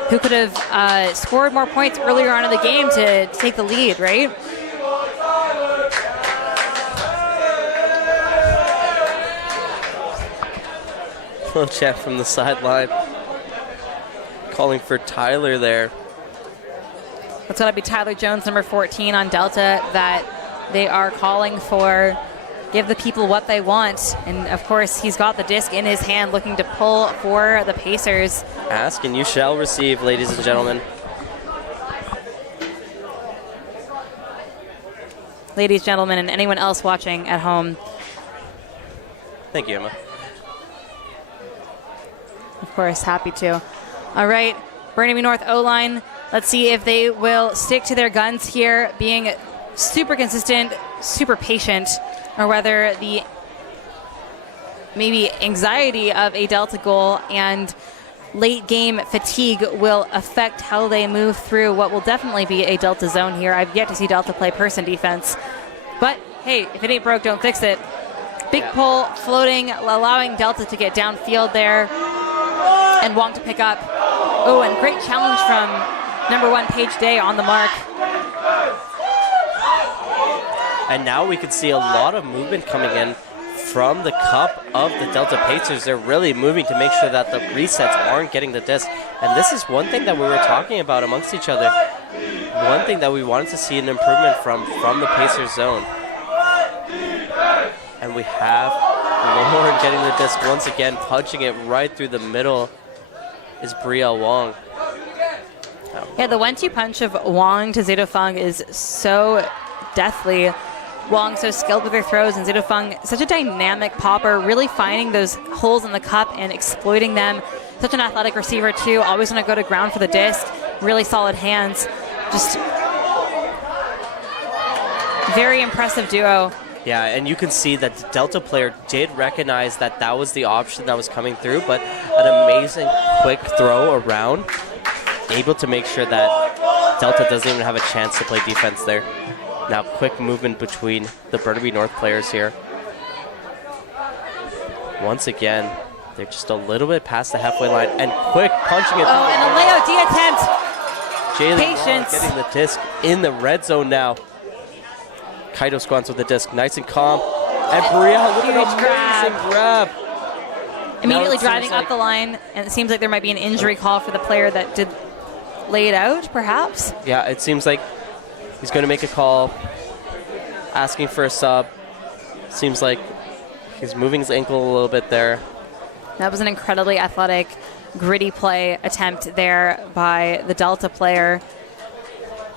Who could have scored more points earlier on in the game to take the lead, right? Little chat from the sideline. Calling for Tyler there. That's got to be Tyler Jones, number 14 on Delta, that they are calling for. Give the people what they want. And, of course, he's got the disc in his hand looking to pull for the Pacers. Ask and you shall receive, ladies and gentlemen. Ladies, gentlemen, and anyone else watching at home. Thank you, Emma. Of course, happy to. All right, Burnaby North O-line. Let's see if they will stick to their guns here, being super consistent, super patient, or whether the maybe anxiety of a Delta goal and late game fatigue will affect how they move through what will definitely be a Delta zone here. I've yet to see Delta play person defense. But hey, if it ain't broke, don't fix it. Big pull, floating, allowing Delta to get downfield there. And Wong to pick up. Oh, and great challenge from number 1, Paige Day on the mark. And now we can see a lot of movement coming in from the cup of the Delta Pacers. They're really moving to make sure that the resets aren't getting the disc. And this is one thing that we were talking about amongst each other. One thing that we wanted to see an improvement from the Pacers zone. And we have Lauren getting the disc once again, punching it right through the middle is Brielle Wong. Yeah, the 1-2 punch of Wong to Zitofung is so deathly. Wong so skilled with her throws, and Zitofung such a dynamic popper, really finding those holes in the cup and exploiting them. Such an athletic receiver too, always want to go to ground for the disc. Really solid hands. Just very impressive duo. Yeah, and you can see that the Delta player did recognize that that was the option that was coming through, but an amazing quick throw around, able to make sure that Delta doesn't even have a chance to play defense there. Now quick movement between the Burnaby North players here. Once again, they're just a little bit past the halfway line and quick punching it. Oh, and a Leo D attempt. Patience. Getting the disc in the red zone now. Kaito squats with the disc, nice and calm. And Brielle with an amazing grab. Immediately driving up the line, and it seems like there might be an injury call for the player that did lay it out, perhaps? Yeah, it seems like he's going to make a call, asking for a sub. Seems like he's moving his ankle a little bit there. That was an incredibly athletic, gritty play attempt there by the Delta player.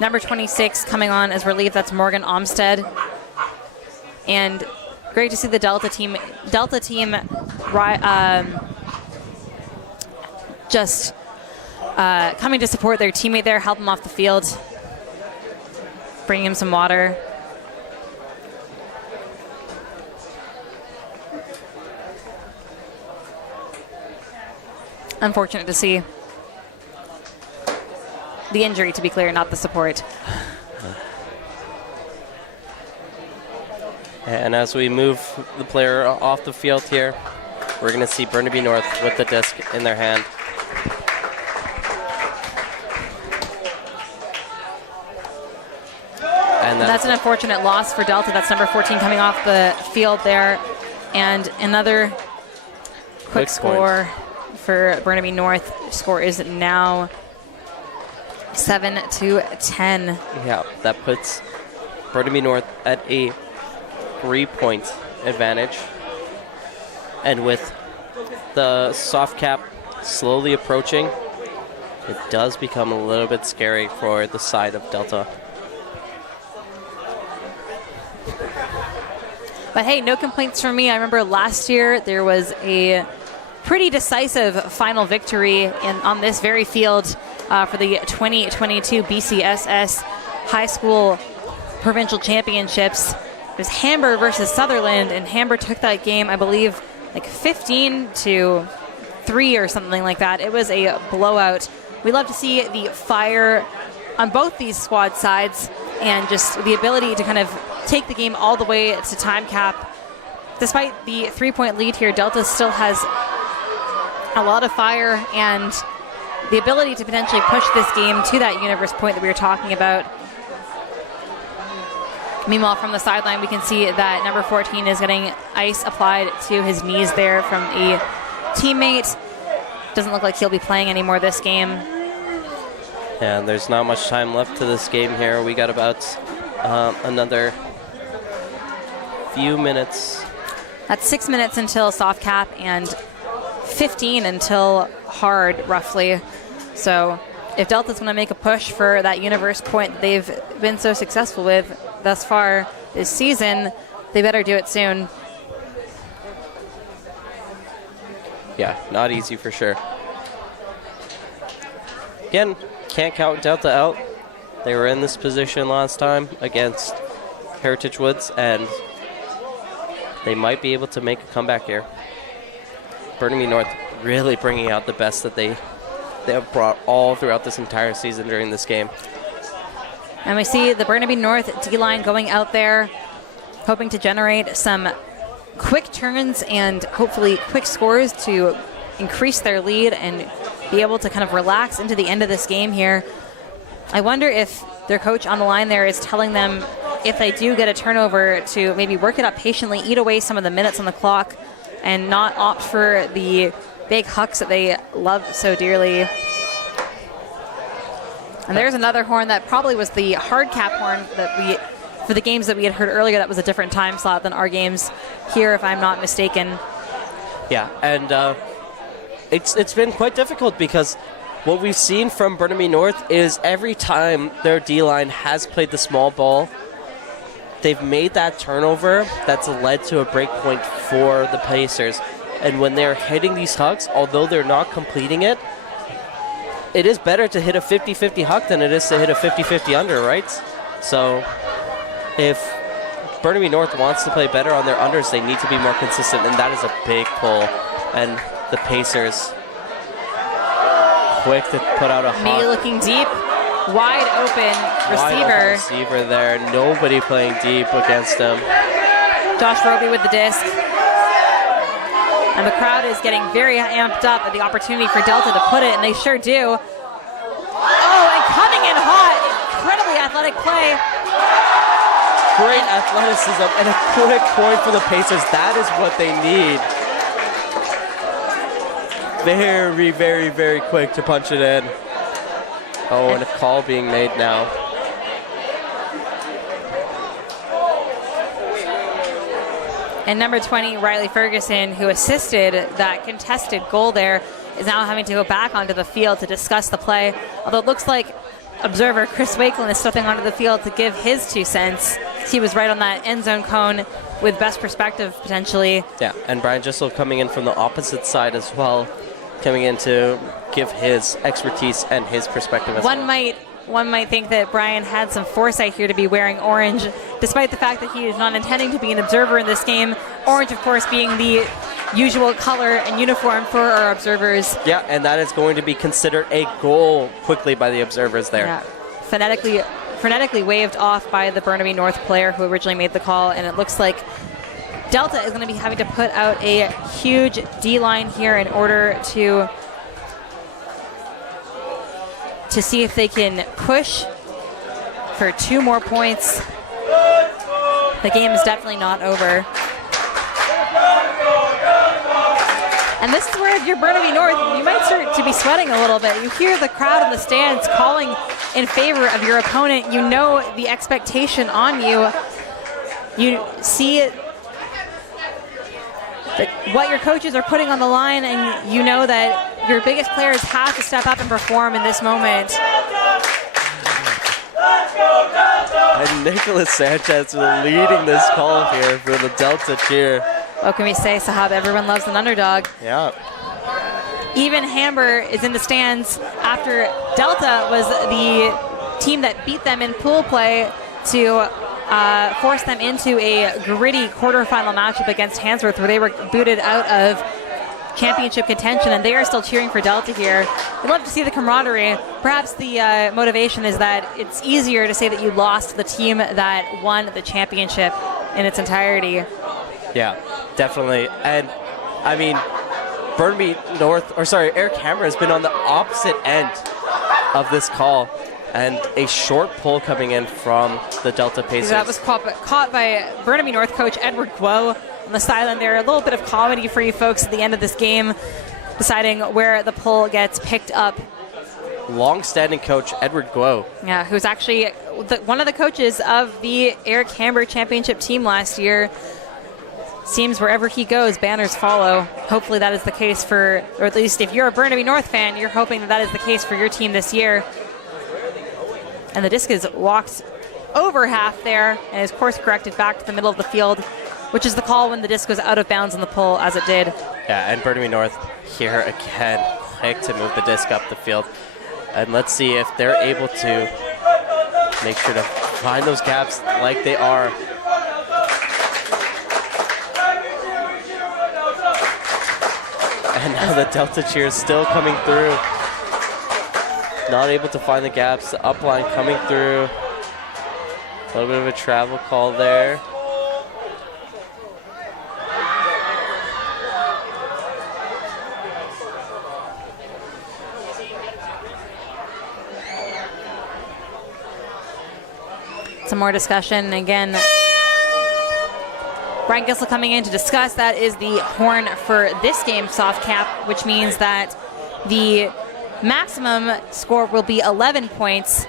Number 26 coming on as relief, that's Morgan Olmstead. And great to see the Delta team just coming to support their teammate there, help him off the field, bring him some water. Unfortunate to see the injury, to be clear, not the support. And as we move the player off the field here, we're going to see Burnaby North with the disc in their hand. And that's an unfortunate loss for Delta. That's number 14 coming off the field there. And another quick score for Burnaby North. Score is now 7-10. Yeah, that puts Burnaby North at a 3-point advantage. And with the soft cap slowly approaching, it does become a little bit scary for the side of Delta. But hey, no complaints from me. I remember last year there was a pretty decisive final victory on this very field for the 2022 BCSS High School Provincial Championships. It was Hamburg versus Sutherland, and Hamburg took that game, I believe, like 15-3 or something like that. It was a blowout. We love to see the fire on both these squad sides and just the ability to kind of take the game all the way to time cap. Despite the 3-point lead here, Delta still has a lot of fire and the ability to potentially push this game to that universe point that we were talking about. Meanwhile, from the sideline, we can see that number 14 is getting ice applied to his knees there from a teammate. Doesn't look like he'll be playing anymore this game. And there's not much time left to this game here. We got about another few minutes. That's 6 minutes until soft cap and 15 until hard, roughly. So if Delta's going to make a push for that universe point that they've been so successful with thus far this season, they better do it soon. Yeah, not easy for sure. Again, can't count Delta out. They were in this position last time against Heritage Woods, and they might be able to make a comeback here. Burnaby North really bringing out the best that they have brought all throughout this entire season during this game. And we see the Burnaby North D-line going out there, hoping to generate some quick turns and hopefully quick scores to increase their lead and be able to kind of relax into the end of this game here. I wonder if their coach on the line there is telling them if they do get a turnover to maybe work it up patiently, eat away some of the minutes on the clock, and not opt for the big hucks that they love so dearly. And there's another horn that probably was the hard cap horn that for the games that we had heard earlier. That was a different time slot than our games here, if I'm not mistaken. Yeah, and it's been quite difficult because what we've seen from Burnaby North is every time their D-line has played the small ball, they've made that turnover that's led to a break point for the Pacers. And when they're hitting these hucks, although they're not completing it, it is better to hit a 50-50 huck than it is to hit a 50-50 under, right? So if Burnaby North wants to play better on their unders, they need to be more consistent, and that is a big pull. And the Pacers quick to put out a huck. Me looking deep, wide open receiver. Wide open receiver there. Nobody playing deep against him. Josh Roby with the disc. And the crowd is getting very amped up at the opportunity for Delta to put it, and they sure do. Oh, and coming in hot. Incredibly athletic play. Great athleticism and a quick point for the Pacers. That is what they need. Very, very, very quick to punch it in. Oh, and a call being made now. And number 20, Riley Ferguson, who assisted that contested goal there, is now having to go back onto the field to discuss the play. Although it looks like observer Chris Wakeland is stepping onto the field to give his 2 cents. He was right on that end zone cone with best perspective potentially. Yeah, and Brian Gissel coming in from the opposite side as well, coming in to give his expertise and his perspective as well. One might think that Brian had some foresight here to be wearing orange, despite the fact that he is not intending to be an observer in this game. Orange, of course, being the usual color and uniform for our observers. Yeah, and that is going to be considered a goal quickly by the observers there. Yeah. Phonetically waved off by the Burnaby North player who originally made the call, and it looks like Delta is going to be having to put out a huge D-line here in order to see if they can push for 2 more points. The game is definitely not over. And this is where, if you're Burnaby North, you might start to be sweating a little bit. You hear the crowd in the stands calling in favor of your opponent. You know the expectation on you. You see it, that what your coaches are putting on the line, and you know that your biggest players have to step up and perform in this moment. And Nicholas Sanchez leading this call here for the Delta cheer. What can we say, Sahab? Everyone loves an underdog. Yeah. Even Hamber is in the stands after Delta was the team that beat them in pool play to force them into a gritty quarterfinal matchup against Hansworth, where they were booted out of championship contention, and they are still cheering for Delta here. They love to see the camaraderie. Perhaps the motivation is that it's easier to say that you lost to the team that won the championship in its entirety. Yeah, definitely. And I mean, Burnaby North, or sorry, Eric Hammer has been on the opposite end of this call, and a short pull coming in from the Delta Pacers. That was caught by Burnaby North coach Edward Guo on the sideline there. A little bit of comedy for you folks at the end of this game, deciding where the pull gets picked up. Long-standing coach Edward Guo. Yeah, who's actually one of the coaches of the Eric Hamber championship team last year. Seems wherever he goes, banners follow. Hopefully that is the case for, or at least if you're a Burnaby North fan, you're hoping that is the case for your team this year. And the disc is walked over half there and is course corrected back to the middle of the field, which is the call when the disc goes out of bounds on the pull, as it did. Yeah, and Burnaby North here again, quick to move the disc up the field. And let's see if they're able to make sure to find those gaps like they are. And now the Delta cheer is still coming through. Not able to find the gaps. The upline coming through. A little bit of a travel call there. Some more discussion. Again, Brian Gissel coming in to discuss. That is the horn for this game, soft cap, which means that the maximum score will be 11 points.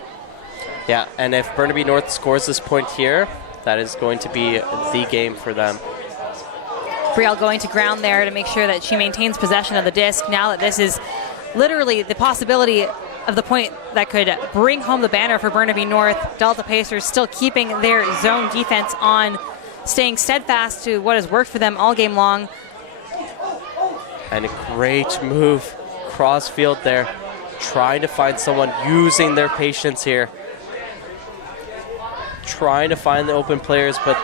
Yeah, and if Burnaby North scores this point here, that is going to be the game for them. Brielle going to ground there to make sure that she maintains possession of the disc. Now that this is literally the possibility of the point that could bring home the banner for Burnaby North. Delta Pacers still keeping their zone defense on, staying steadfast to what has worked for them all game long. And a great move cross field there, trying to find someone, using their patience here, trying to find the open players, but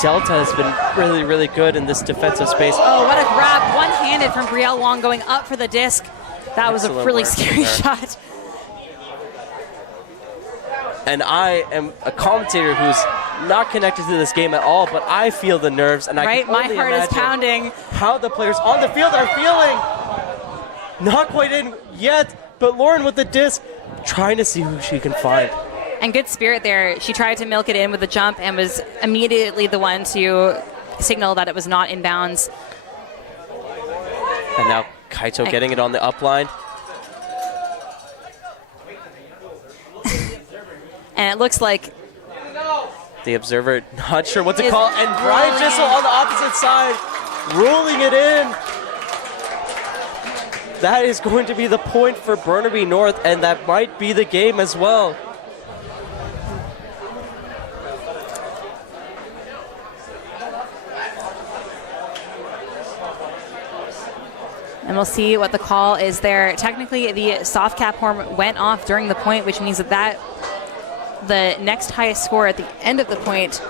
Delta has been really, really good in this defensive space. Oh, what a grab, one-handed from Brielle Wong going up for the disc. That was Excellent a really work scary there. shot. And I am a commentator who's not connected to this game at all, but I feel the nerves, and I can My only heart is imagine pounding. how the players on the field are feeling. Not quite in yet, but Lauren with the disc, trying to see who she can find. And good spirit there. She tried to milk it in with the jump and was immediately the one to signal that it was not in bounds. And now Kaito getting it on the upline. And it looks like The observer not sure what to Is call. And Brian rolling Gissel in. on the opposite side, ruling it in. That is going to be the point for Burnaby North, and that might be the game as well. And we'll see what the call is there. Technically, the soft cap horn went off during the point, which means that the next highest score at the end of the point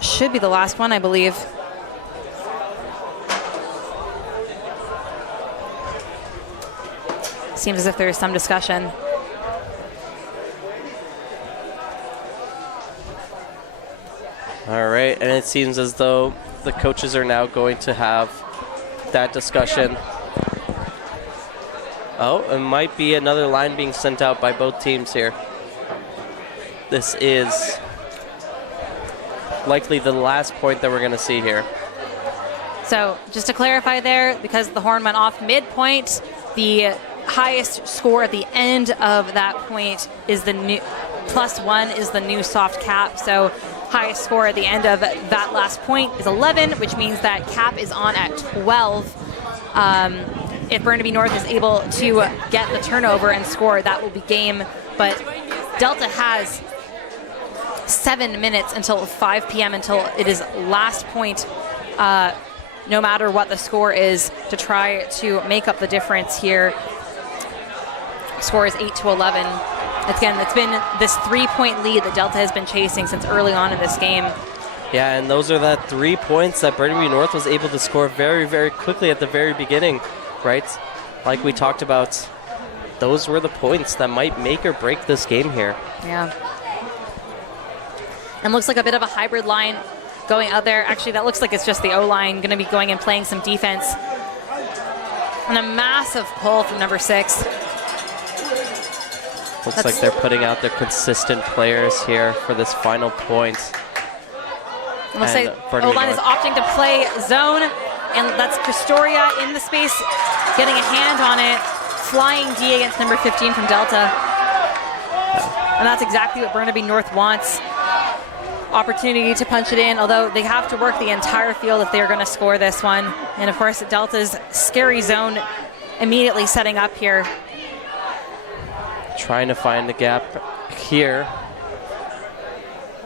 should be the last one, I believe. Seems as if there is some discussion. All right, and it seems as though the coaches are now going to have that discussion. Oh, it might be another line being sent out by both teams here. This is likely the last point that we're going to see here. So just to clarify there, because the horn went off midpoint, the highest score at the end of that point is the new +1 is the new soft cap. So highest score at the end of that last point is 11, which means that cap is on at 12. If Burnaby North is able to get the turnover and score, that will be game. But Delta has 7 minutes until 5 p.m. until it is last point, no matter what the score is, to try to make up the difference here. Score is 8-11. Again, it's been this 3-point lead that Delta has been chasing since early on in this game. Yeah, and those are that 3 points that Burnaby North was able to score very, very quickly at the very beginning, right? Like we talked about, those were the points that might make or break this game here. Yeah. And looks like a bit of a hybrid line going out there. Actually, that looks like it's just the O-line going to be going and playing some defense. And a massive pull from number 6. Looks like they're putting out their consistent players here for this final point. And we'll say O-line is opting to play zone, and that's Pistoria in the space, getting a hand on it, flying D against number 15 from Delta. And that's exactly what Burnaby North wants. Opportunity to punch it in, although they have to work the entire field if they're going to score this one. And of course, Delta's scary zone immediately setting up here. Trying to find the gap here.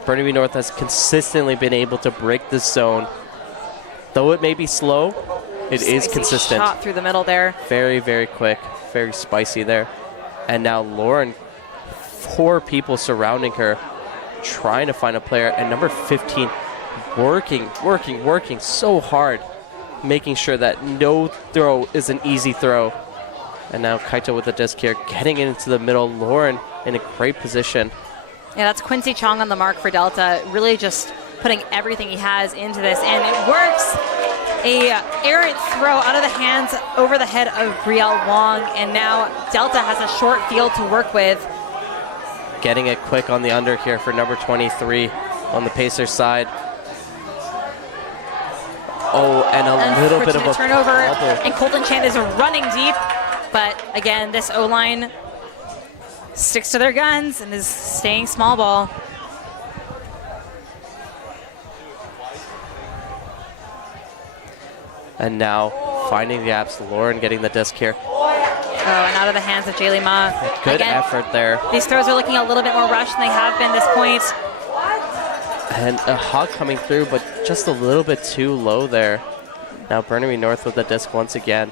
Burnaby North has consistently been able to break this zone. Though it may be slow, it is consistent. Shot through the middle there. Very, very quick. Very spicy there. And now Lauren, 4 people surrounding her, trying to find a player. And number 15 working so hard, making sure that no throw is an easy throw. And now Kaito with the disc here, getting into the middle. Lauren in a great position. Yeah, that's Quincy Chong on the mark for Delta, really just putting everything he has into this, and it works. A errant throw out of the hands over the head of Brielle Wong, and now Delta has a short field to work with. Getting it quick on the under here for number 23 on the Pacers side. Oh, and a little bit of a turnover, bubble. And Colton Chand is running deep. But again, this O-line sticks to their guns and is staying small ball. And now finding the gaps, Lauren getting the disc here. Oh, and out of the hands of Jaylee Ma. Good effort there. These throws are looking a little bit more rushed than they have been this point. And a hog coming through, but just a little bit too low there. Now Burnaby North with the disc once again.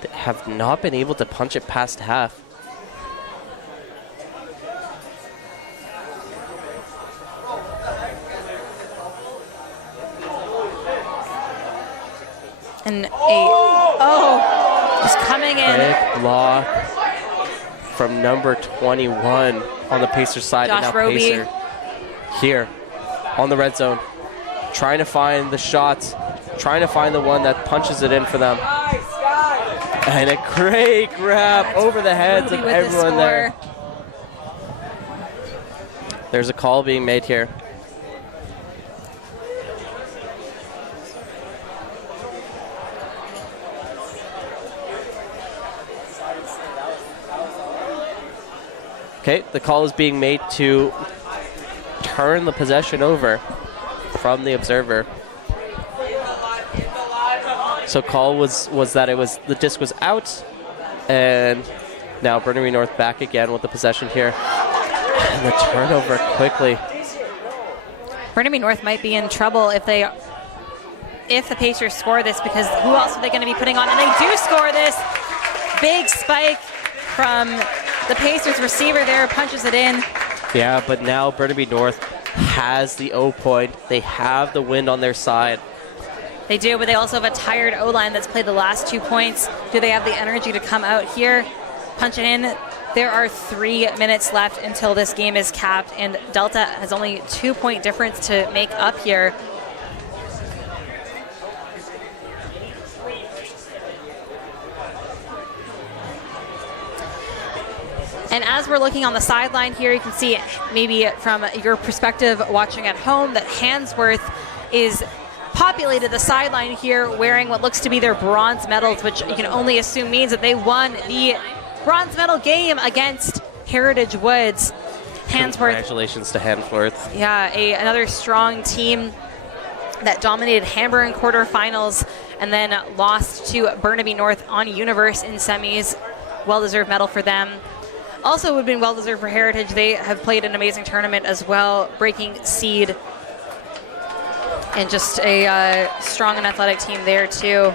They have not been able to punch it past half. And just coming in. Big block from number 21 on the Pacer side. Josh and now Roby. Pacer here on the red zone, trying to find the shots, trying to find the one that punches it in for them. And a great grab over the heads of everyone there. There's a call being made here. Okay, the call is being made to turn the possession over from the observer. So call was that the disc was out, and now Burnaby North back again with the possession here. And the turnover quickly. Burnaby North might be in trouble if they if the Pacers score this, because who else are they going to be putting on? And they do score this. Big spike from the Pacers receiver there, punches it in. Yeah, but now Burnaby North has the O point. They have the wind on their side. They do, but they also have a tired O-line that's played the last 2 points. Do they have the energy to come out here, punch it in? There are 3 minutes left until this game is capped, and Delta has only 2-point difference to make up here. And as we're looking on the sideline here, you can see maybe from your perspective watching at home that Handsworth is populated the sideline here wearing what looks to be their bronze medals, which you can only assume means that they won the bronze medal game against Heritage Woods. Handsworth. Congratulations to Handsworth. Yeah, another strong team that dominated Hamburg in quarterfinals and then lost to Burnaby North on Universe in semis. Well-deserved medal for them. Also would have been well-deserved for Heritage. They have played an amazing tournament as well, breaking seed. And just a strong and athletic team there, too.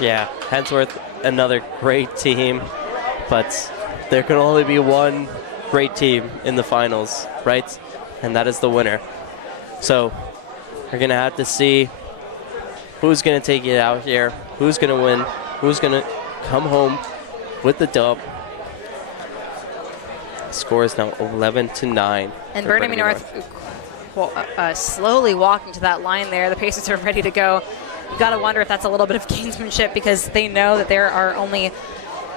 Yeah, Handsworth, another great team, but there can only be one great team in the finals, right? And that is the winner. So we're going to have to see who's going to take it out here, who's going to win, who's going to come home with the dub. Score is now 11-9. And Burnaby North slowly walking to that line there. The Pacers are ready to go. You got to wonder if that's a little bit of gamesmanship, because they know that there are only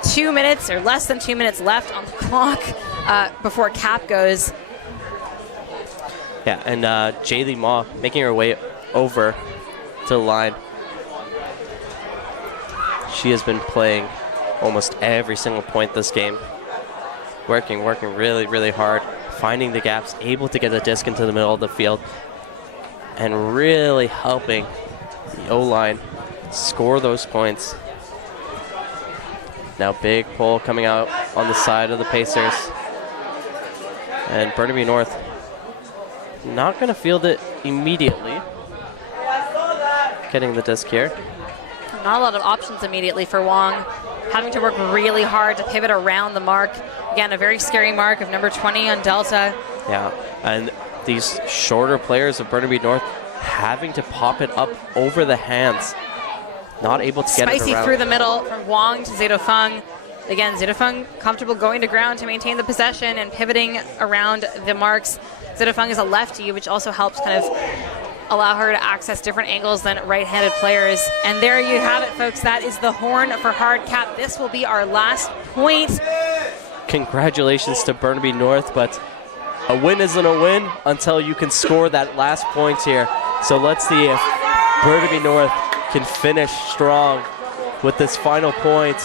2 minutes or less than 2 minutes left on the clock before cap goes. Yeah, and Jaylee Ma making her way over to the line. She has been playing almost every single point this game. Working really, really hard, finding the gaps, able to get the disc into the middle of the field, and really helping the O-line score those points. Now big pull coming out on the side of the Pacers. And Burnaby North not going to field it immediately. Getting the disc here. Not a lot of options immediately for Wong. Having to work really hard to pivot around the mark. Again, a very scary mark of number 20 on Delta. Yeah, and these shorter players of Burnaby North having to pop it up over the hands. Not able to get it around. Spicy through the middle from Wong to Zeto Fung. Again, Zeto Fung comfortable going to ground to maintain the possession and pivoting around the marks. Zeto Fung is a lefty, which also helps kind of allow her to access different angles than right-handed players. And there you have it, folks. That is the horn for hard cap. This will be our last point. Congratulations to Burnaby North, but a win isn't a win until you can score that last point here. So let's see if Burnaby North can finish strong with this final point.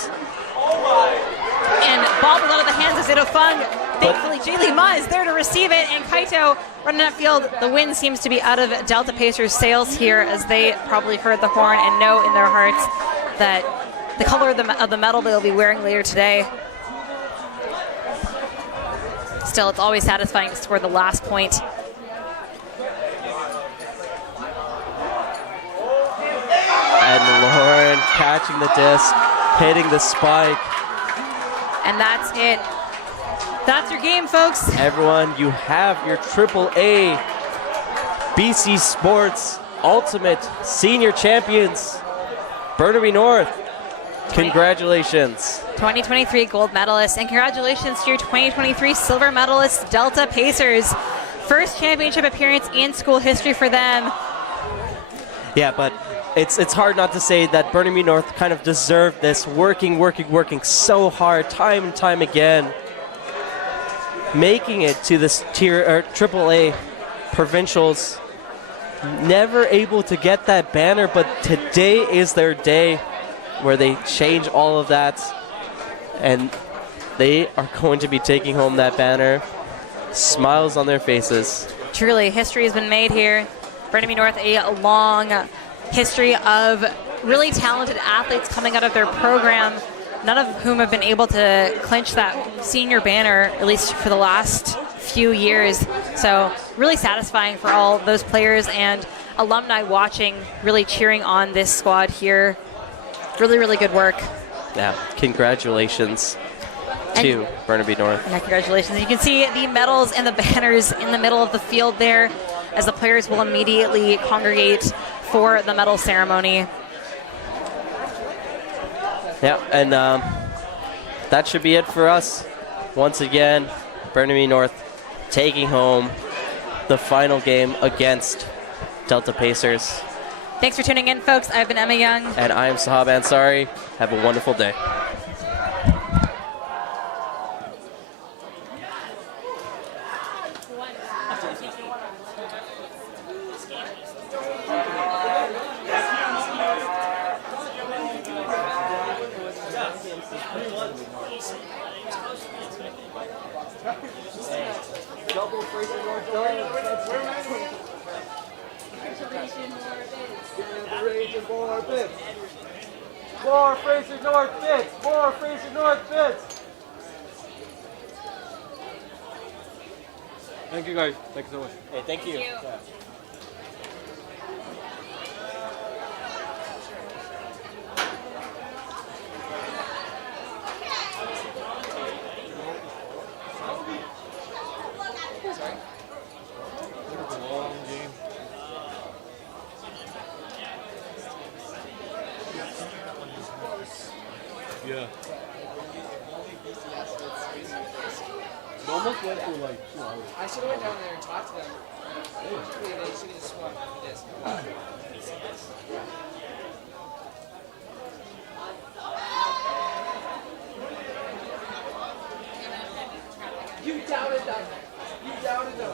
And ball was out of the hands of Zeto Fung. Thankfully, Jaylee Ma is there to receive it, and Kaito running upfield. The wind seems to be out of Delta Pacers' sails here, as they probably heard the horn and know in their hearts that the color of the medal they'll be wearing later today. Still, it's always satisfying to score the last point. And Lauren catching the disc, hitting the spike. And that's it. That's your game, folks. Everyone, you have your AAA BC Sports Ultimate Senior Champions, Burnaby North. Congratulations. 2023 gold medalists, and congratulations to your 2023 silver medalists, Delta Pacers. First championship appearance in school history for them. Yeah, but it's hard not to say that Burnaby North kind of deserved this, working so hard, time and time again, making it to this AAA provincials. Never able to get that banner, but today is their day where they change all of that, and they are going to be taking home that banner. Smiles on their faces. Truly, history has been made here. Burnaby North, a long history of really talented athletes coming out of their program, none of whom have been able to clinch that senior banner, at least for the last few years. So really satisfying for all those players and alumni watching, really cheering on this squad here. Really, really good work. Yeah, congratulations to Burnaby North. Yeah, congratulations. You can see the medals and the banners in the middle of the field there as the players will immediately congregate for the medal ceremony. Yeah, and that should be it for us. Once again, Burnaby North taking home the final game against Delta Pacers. Thanks for tuning in, folks. I've been Emma Young. And I am Sahab Ansari. Have a wonderful day. More Fraser North bits! More Fraser North bits! Thank you guys. Thank you so much. Hey, thank you. Yeah. It almost went for like 2 hours. I should have went down there and talked to them. They should have just swapped this. You doubted them. You doubted them.